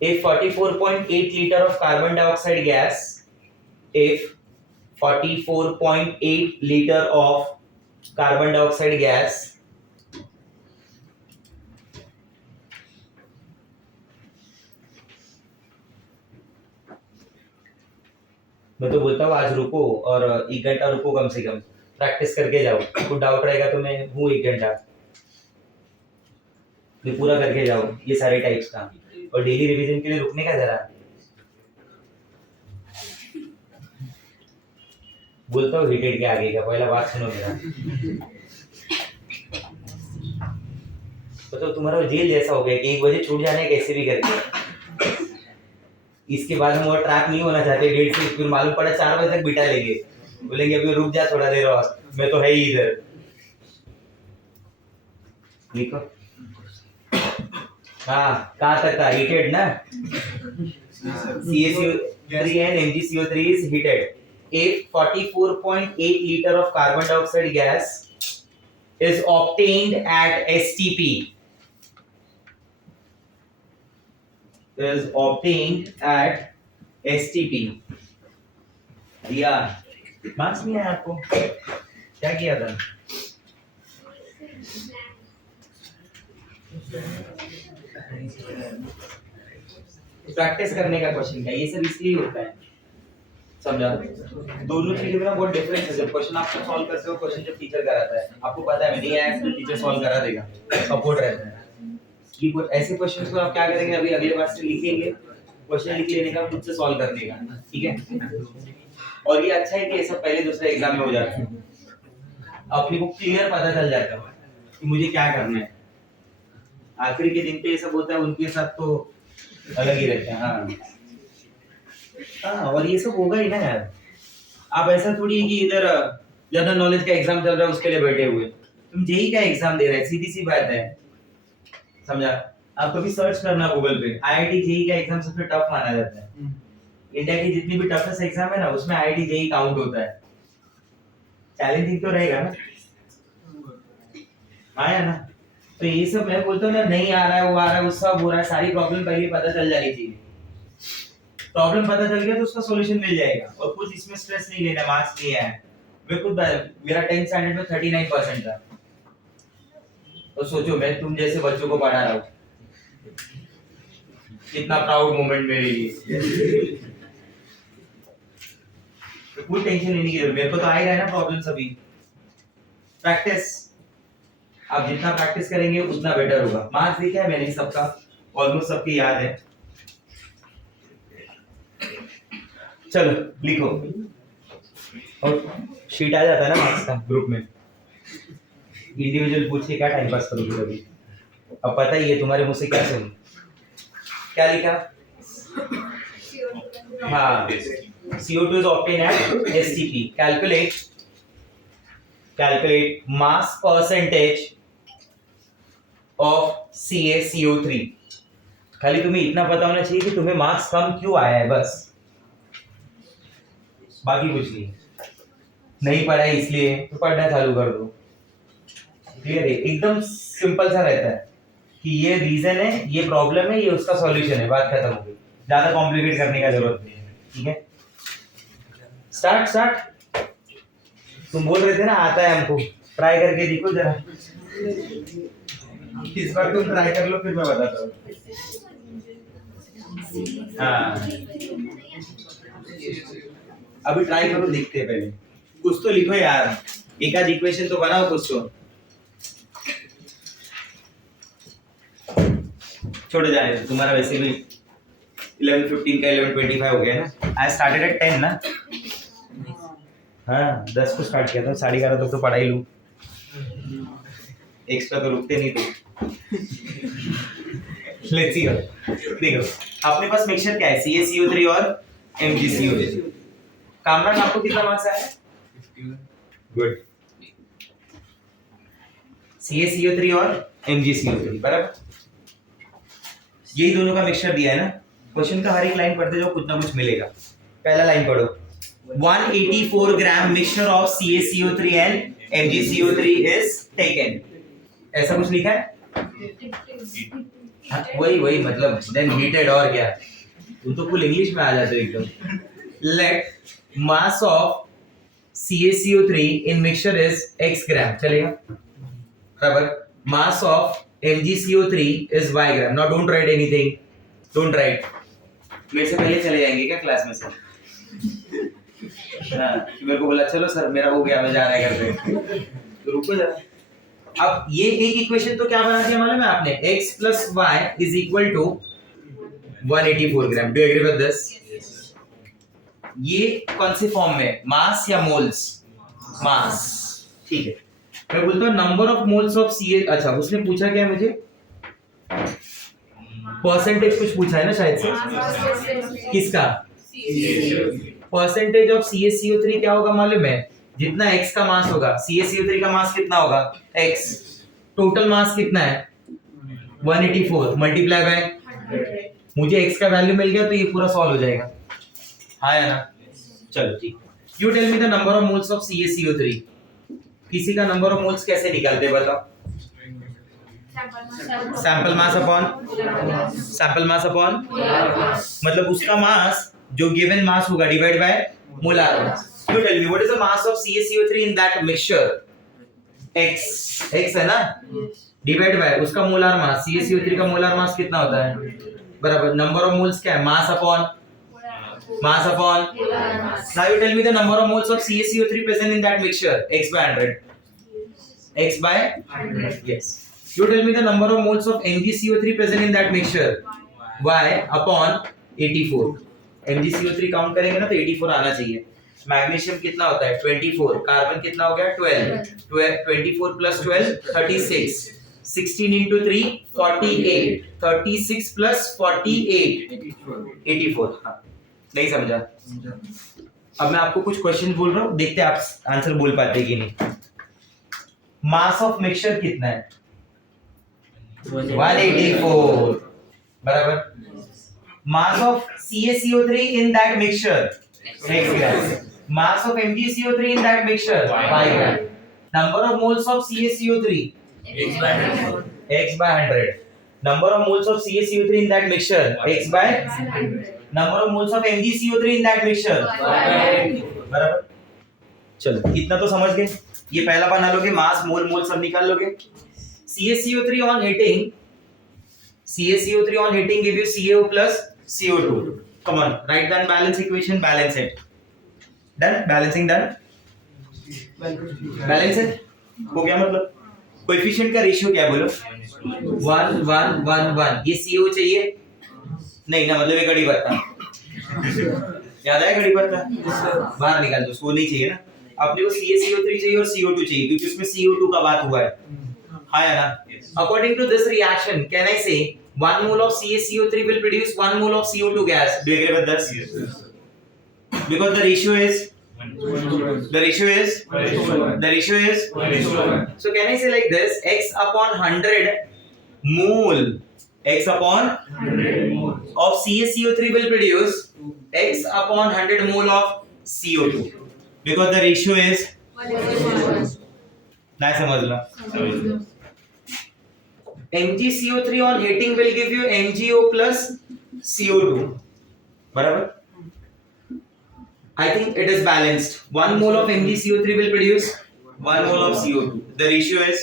If 44.8 liter of carbon dioxide gas, if 44.8 liter of carbon dioxide gas मैं तो बोलता हूँ आज रुको और 1 घंटा रुको, कम से कम प्रैक्टिस करके जाओ। कुछ डाउट रहेगा तो मैं हूँ 1 घंटा, ये पूरा करके जाओ ये सारे टाइप्स का। और डेली रिवीजन के लिए रुकने का जरा, बोलता हूँ हिटेड के आगे का पहला बात सुनो मेरा। तो तुम्हारा जेल जैसा हो गया कि 1 बजे छूट जाने कैसे भी करके। इसके बाद हम और ट्रैप नहीं होना चाहते 1:30 से, फिर मालूम पड़ा 4 बजे तक बिठा लेंगे, बोलेंगे अभी रुक जा थोड़ा देर और, मैं तो है ही इधर। लिखो हाँ, कहाँ तक था? हीटेड ना, CaCO3 and MgCO3 is heated. If 44.8 liter of carbon dioxide gas is obtained at STP, is obtained at STP. दिया मार्क्स नहीं आया आपको? क्या किया था? प्रैक्टिस करने का क्वेश्चन का ये सब इसलिए होता है, समझा? दोनों चीजों में ना बहुत डिफरेंस है। जब क्वेश्चन आप सॉल्व करते हो, क्वेश्चन जब टीचर कराता है, आपको पता है नहीं आया तो टीचर सॉल्व करा देगा, सपोर्ट रहता है। कि ऐसे क्वेश्चंस को आप क्या करेंगे, अभी अगले बार से लिखेंगे, क्वेश्चन लिख लेने का, खुद से सॉल्व करने का, ठीक है? और ये अच्छा है कि ये सब पहले दूसरे एग्जाम में हो जाता है, अपने को क्लियर पता चल जाता है कि मुझे क्या करना है। आखिरी के दिन पे ये सब होता है, उनके साथ तो अलग ही रहते हैं। हाँ, और ये सब होगा ही ना यार। आप ऐसा थोड़ी है कि इधर जनरल नॉलेज का एग्जाम चल रहा है उसके लिए बैठे हुए, तुम जेई का एग्जाम दे रहे हैं, सीधी सी बात है, समझा? आप कभी सर्च करना गूगल पे, आईआईटी जेई का एग्जाम सबसे टफ माना जाता है। इंडिया की जितनी भी टफेस्ट एग्जाम है ना, उसमें आईआईटी जेई काउंट होता है। चैलेंजिंग तो रहेगा ना, आया ना? तो ये सब मैं बोलता हूँ ना, नहीं आ रहा है, वो आ रहा है, वो सब हो रहा है, सारी प्रॉब्लम पहले पता चल जानी चाहिए। प्रॉब्लम पता चल गया तो उसका सॉल्यूशन मिल जाएगा और कुछ इसमें स्ट्रेस नहीं लेना, मार्क्स नहीं है। मैं खुद मेरा 10th स्टैंडर्ड में 39% था, तो सोचो मैं तुम जैसे बच्चों को पढ़ा रहा हूँ, कितना प्राउड मोमेंट मेरे लिए। तो कोई टेंशन लेने की जरूरत, मेरे को तो आ ही रहा है ना प्रॉब्लम सभी। प्रैक्टिस, आप जितना प्रैक्टिस करेंगे उतना बेटर होगा। मार्क्स देखा है मैंने सबका, ऑलमोस्ट सबके याद है। चलो लिखो, और शीट आ जाता है ना मार्क्स का ग्रुप में, इंडिविजुअल पूछ के क्या टाइम पास करोगे कभी। अब पता ही है तुम्हारे मुंह से क्या सुन, क्या लिखा? हाँ, CO2 is obtained at STP. Calculate mass percentage of CaCO3. खाली तुम्हें इतना पता होना चाहिए कि तुम्हें मार्क्स कम क्यों आया है, बस, बाकी कुछ नहीं। नहीं पढ़ा है इसलिए तो पढ़ना चालू कर दो। क्लियर है, एकदम सिंपल सा रहता है कि ये रीजन है, ये प्रॉब्लम है, ये उसका सॉल्यूशन है, बात खत्म हो गई। ज्यादा कॉम्प्लिकेट करने का जरूरत नहीं है। ठीक है, स्टार्ट। तुम बोल रहे थे ना आता है हमको, ट्राई करके देखो जरा। इस बार तुम ट्राई कर लो, फिर मैं बताता हूँ। हाँ, अभी ट्राई करो, देखते हैं पहले। कुछ तो लिखो यार, एक आध इक्वेशन तो बनाओ कुछ तो। छोड़ो जाने दो, तुम्हारा वैसे भी 11:15 का 11:25 हो गया ना। आई स्टार्टेड एट 10 ना। हाँ 10 को स्टार्ट किया था, 11:30 तक तो पढ़ा ही लूँ, एक्स्ट्रा तो रुकते नहीं थे। लेट्स सी, देखो अपने पास मिक्सचर क्या है, CaCO3 और MgCO3। कामरान आपको कितना मार्क्स आया? गुड। CaCO3 और MgCO3 बराबर, यही दोनों का मिक्सचर दिया है ना। क्वेश्चन का हर एक लाइन पढ़ते जाओ, कुछ ना कुछ मिलेगा। पहला लाइन पढ़ो, 184 gram mixture of CaCO3 and MgCO3 is taken. ऐसा कुछ लिखा है? हाँ, वही मतलब देन हीटेड, और क्या, तुम तो फुल इंग्लिश में आ जाते हो एकदम। Let mass of CaCO3 in mixture is x gram, चलेगा बराबर। Mass of MgCO3 is y gram. Now don't write anything. Don't write. मेरे से पहले चले जाएंगे क्या क्लास में से? हाँ, मेरे को बोला चलो सर मेरा हो गया, मैं जा रहा है घर पे। तो रुको जरा। अब ये एक इक्वेशन तो क्या बना दिया मालूम है आपने? x plus y is equal to 184 gram. Do you agree with this? ये कौन से फॉर्म में, मास या मोल्स? मास। ठीक है, मैं बोलता हूँ number of moles of CA। अच्छा उसने पूछा क्या मुझे, परसेंटेज कुछ पूछा है ना शायद से, किसका? परसेंटेज ऑफ CaCO3 क्या होगा मालूम है? जितना x का मास होगा, CaCO3 का मास कितना होगा? x। टोटल मास कितना है? 184 मल्टीप्लाई बाय, मुझे x का वैल्यू मिल गया तो ये पूरा सॉल्व हो जाएगा। हाँ या ना? चलो ठीक। You tell me the number of moles of CaCO3। किसी का नंबर ऑफ मोल्स कैसे निकालते हैं बताओ? सैंपल मास अपॉन मतलब उसका मास जो गिवन मास होगा divide by molar mass. You tell me what is the mass of CaCO3 in that mixture? x है ना, डिवाइड बाय उसका मोलार मास। CaCO3 का मोलार मास कितना होता है बराबर, नंबर ऑफ मोल्स क्या है? Mass upon now you tell me the number of moles of CaCO3 present in that mixture, x by 100, yes. You tell me the number of moles of MgCO3 present in that mixture, y upon 84। MgCO3 count करेंगे ना तो 84 आना चाहिए। Magnesium कितना होता है? 24। Carbon कितना हो गया? 12। 24 plus 12 36। 16 into 3 48। 36 plus 48 84। हाँ नहीं समझा? अब मैं आपको कुछ क्वेश्चन बोल रहा हूँ, देखते हैं आप आंसर बोल पाते कि नहीं। मास ऑफ मिक्सचर कितना है? 184 बराबर। Mass of CaCO3 in that mixture x gram. Mass of MgCO3 in that mixture y gram. Number of moles of CaCO3 x by 100। Number of moles of CaCO3 in that mixture x by 100। Number of moles of MgCO3 in that mixture, बराबर। चलो इतना तो समझ गए। ये पहला बना लोगे, मास मोल मोल सब निकाल लोगे। CaCO3 on heating, CaCO3 on heating give you CaO plus CO2. Come on, write down balance equation, balance it. Done? Balancing done? Balance it? हो गया मतलब? कोएफिशिएंट का रेशियो क्या है बोलो? 1 1 1 1। ये CO चाहिए? नहीं ना, मतलब ये घड़ी पत्ता। याद है घड़ी पत्ता? बाहर निकाल दो, उसको नहीं चाहिए ना। अपने को CaCO3 चाहिए और CO2 चाहिए, क्योंकि उसमें CO2 का बात हुआ है। हाँ या ना? According to this reaction, can I say 1 mole of CaCO3 will produce 1 mole of CO2 gas? Do you agree with this? Yes. Because the ratio is so can I say like this, x upon 100 mole of CaCO3 will produce x upon 100 mole of CO2, because the ratio is नहीं समझला। MgCO3 on heating will give you MgO plus CO2, बराबर। I think it is balanced. 1 mole of MgCO3 will produce 1 mole of CO2. The ratio is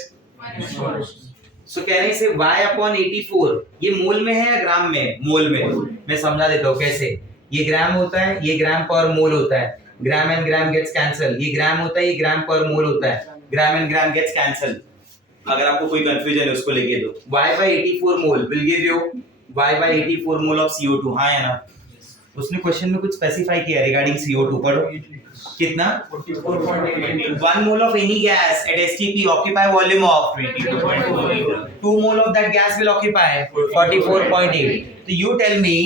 so can I say y upon 84? ये मोल में है या ग्राम में? मोल में। मैं समझा देता हूँ कैसे। ये ग्राम होता है, ये ग्राम पर मोल होता है। Gram and gram gets cancel. ये ग्राम होता है, ये ग्राम पर मोल होता है। Gram and gram gets cancel. अगर आपको कोई कंफ्यूजन है उसको लेके दो। y by 84 mole will give you y by 84 mole of CO2। हाँ या ना? उसने क्वेश्चन में कुछ स्पेसिफाई किया रिगार्डिंग CO2, पढ़ो कितना? 1 mole of any gas at STP occupy volume of 2 mole of that gas will occupy 44.8। तो you tell me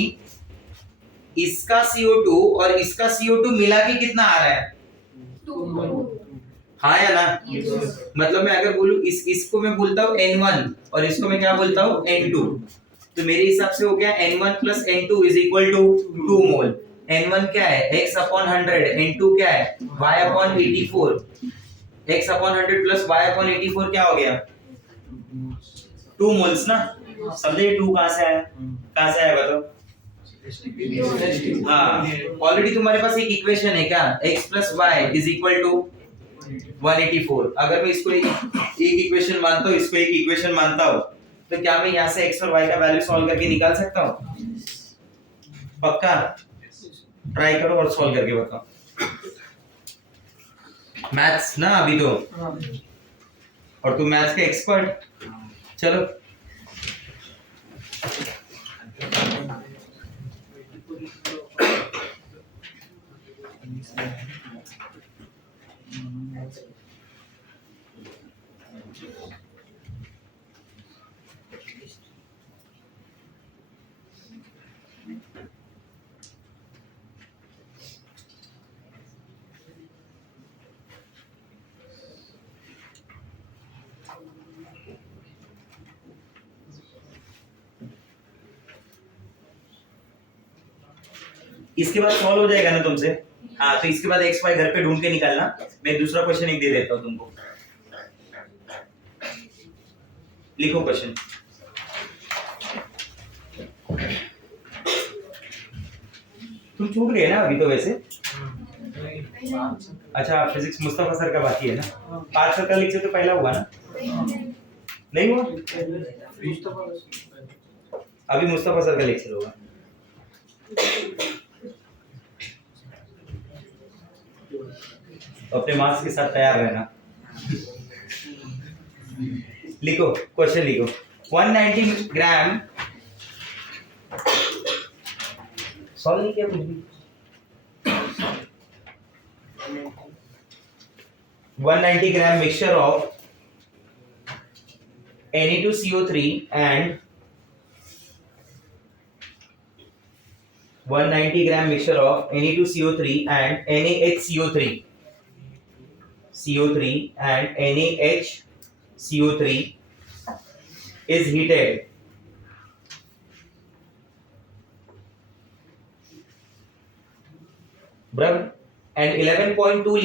इसका CO2 और इसका CO2 मिला के कितना आ रहा है? 2। हाँ या ना? मतलब मैं अगर बोलूं इसको मैं बोलता हूँ N1 और इसको मैं क्या बोलता हूँ N2, तो मेरे हिसाब से हो गया N1 plus N2 is equal to 2 mole. N1 क्या है? x upon 100। N2 क्या है? y upon 84। x upon 100 plus y upon 84 क्या हो गया? 2 मोल्स ना। समझे 2 कहाँ से आया? कहाँ से आया बताओ? हाँ, ऑलरेडी तुम्हारे पास एक इक्वेशन है क्या? x plus y is equal to 184। अगर मैं इसको एक इक्वेशन मानता हूँ, इसको एक इक्वेशन मानता हूँ, तो क्या मैं यहाँ से x और y का वैल्यू सॉल्व करके निकाल सकता हूँ? पक्का? ट्राई करो और सॉल्व करके बताओ। मैथ्स ना अभी तो, और तू मैथ्स का एक्सपर्ट। चलो इसके बाद सॉल्व हो जाएगा ना तुमसे? हाँ, तो इसके बाद x y घर पे ढूंढ के निकालना। मैं दूसरा क्वेश्चन एक दे देता हूँ तुमको। लिखो क्वेश्चन। तुम छूट गए ना अभी तो वैसे। अच्छा, फिजिक्स मुस्तफा सर का बाकी है ना? पार्थ सर का लेक्चर तो पहला हुआ ना? नहीं हुआ? अभी मुस्तफा सर का लेक्चर होगा। तो अपने मार्क्स के साथ तैयार रहना। लिखो क्वेश्चन, लिखो 190 ग्राम। सॉल्व नहीं किया कुछ भी। 190 ग्राम mixture of Na2CO3 and 190 gram mixture of Na2CO3 and NaHCO3 and NaHCO3 is heated and 11.2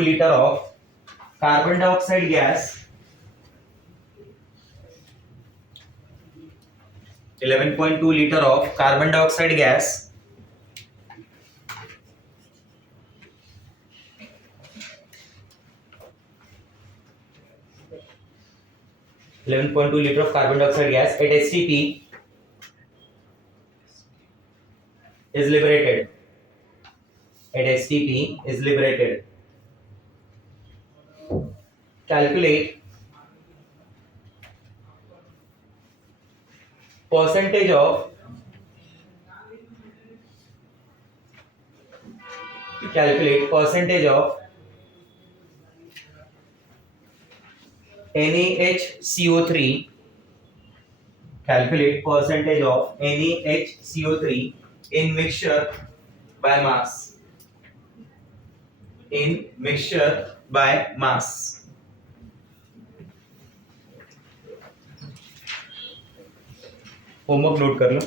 liter of carbon dioxide gas 11.2 liter of carbon dioxide gas of carbon dioxide gas at STP is liberated. At STP is liberated. Calculate percentage of NaHCO3. Calculate percentage of NaHCO3 in mixture by mass. In mixture by mass. Homework note कर लो.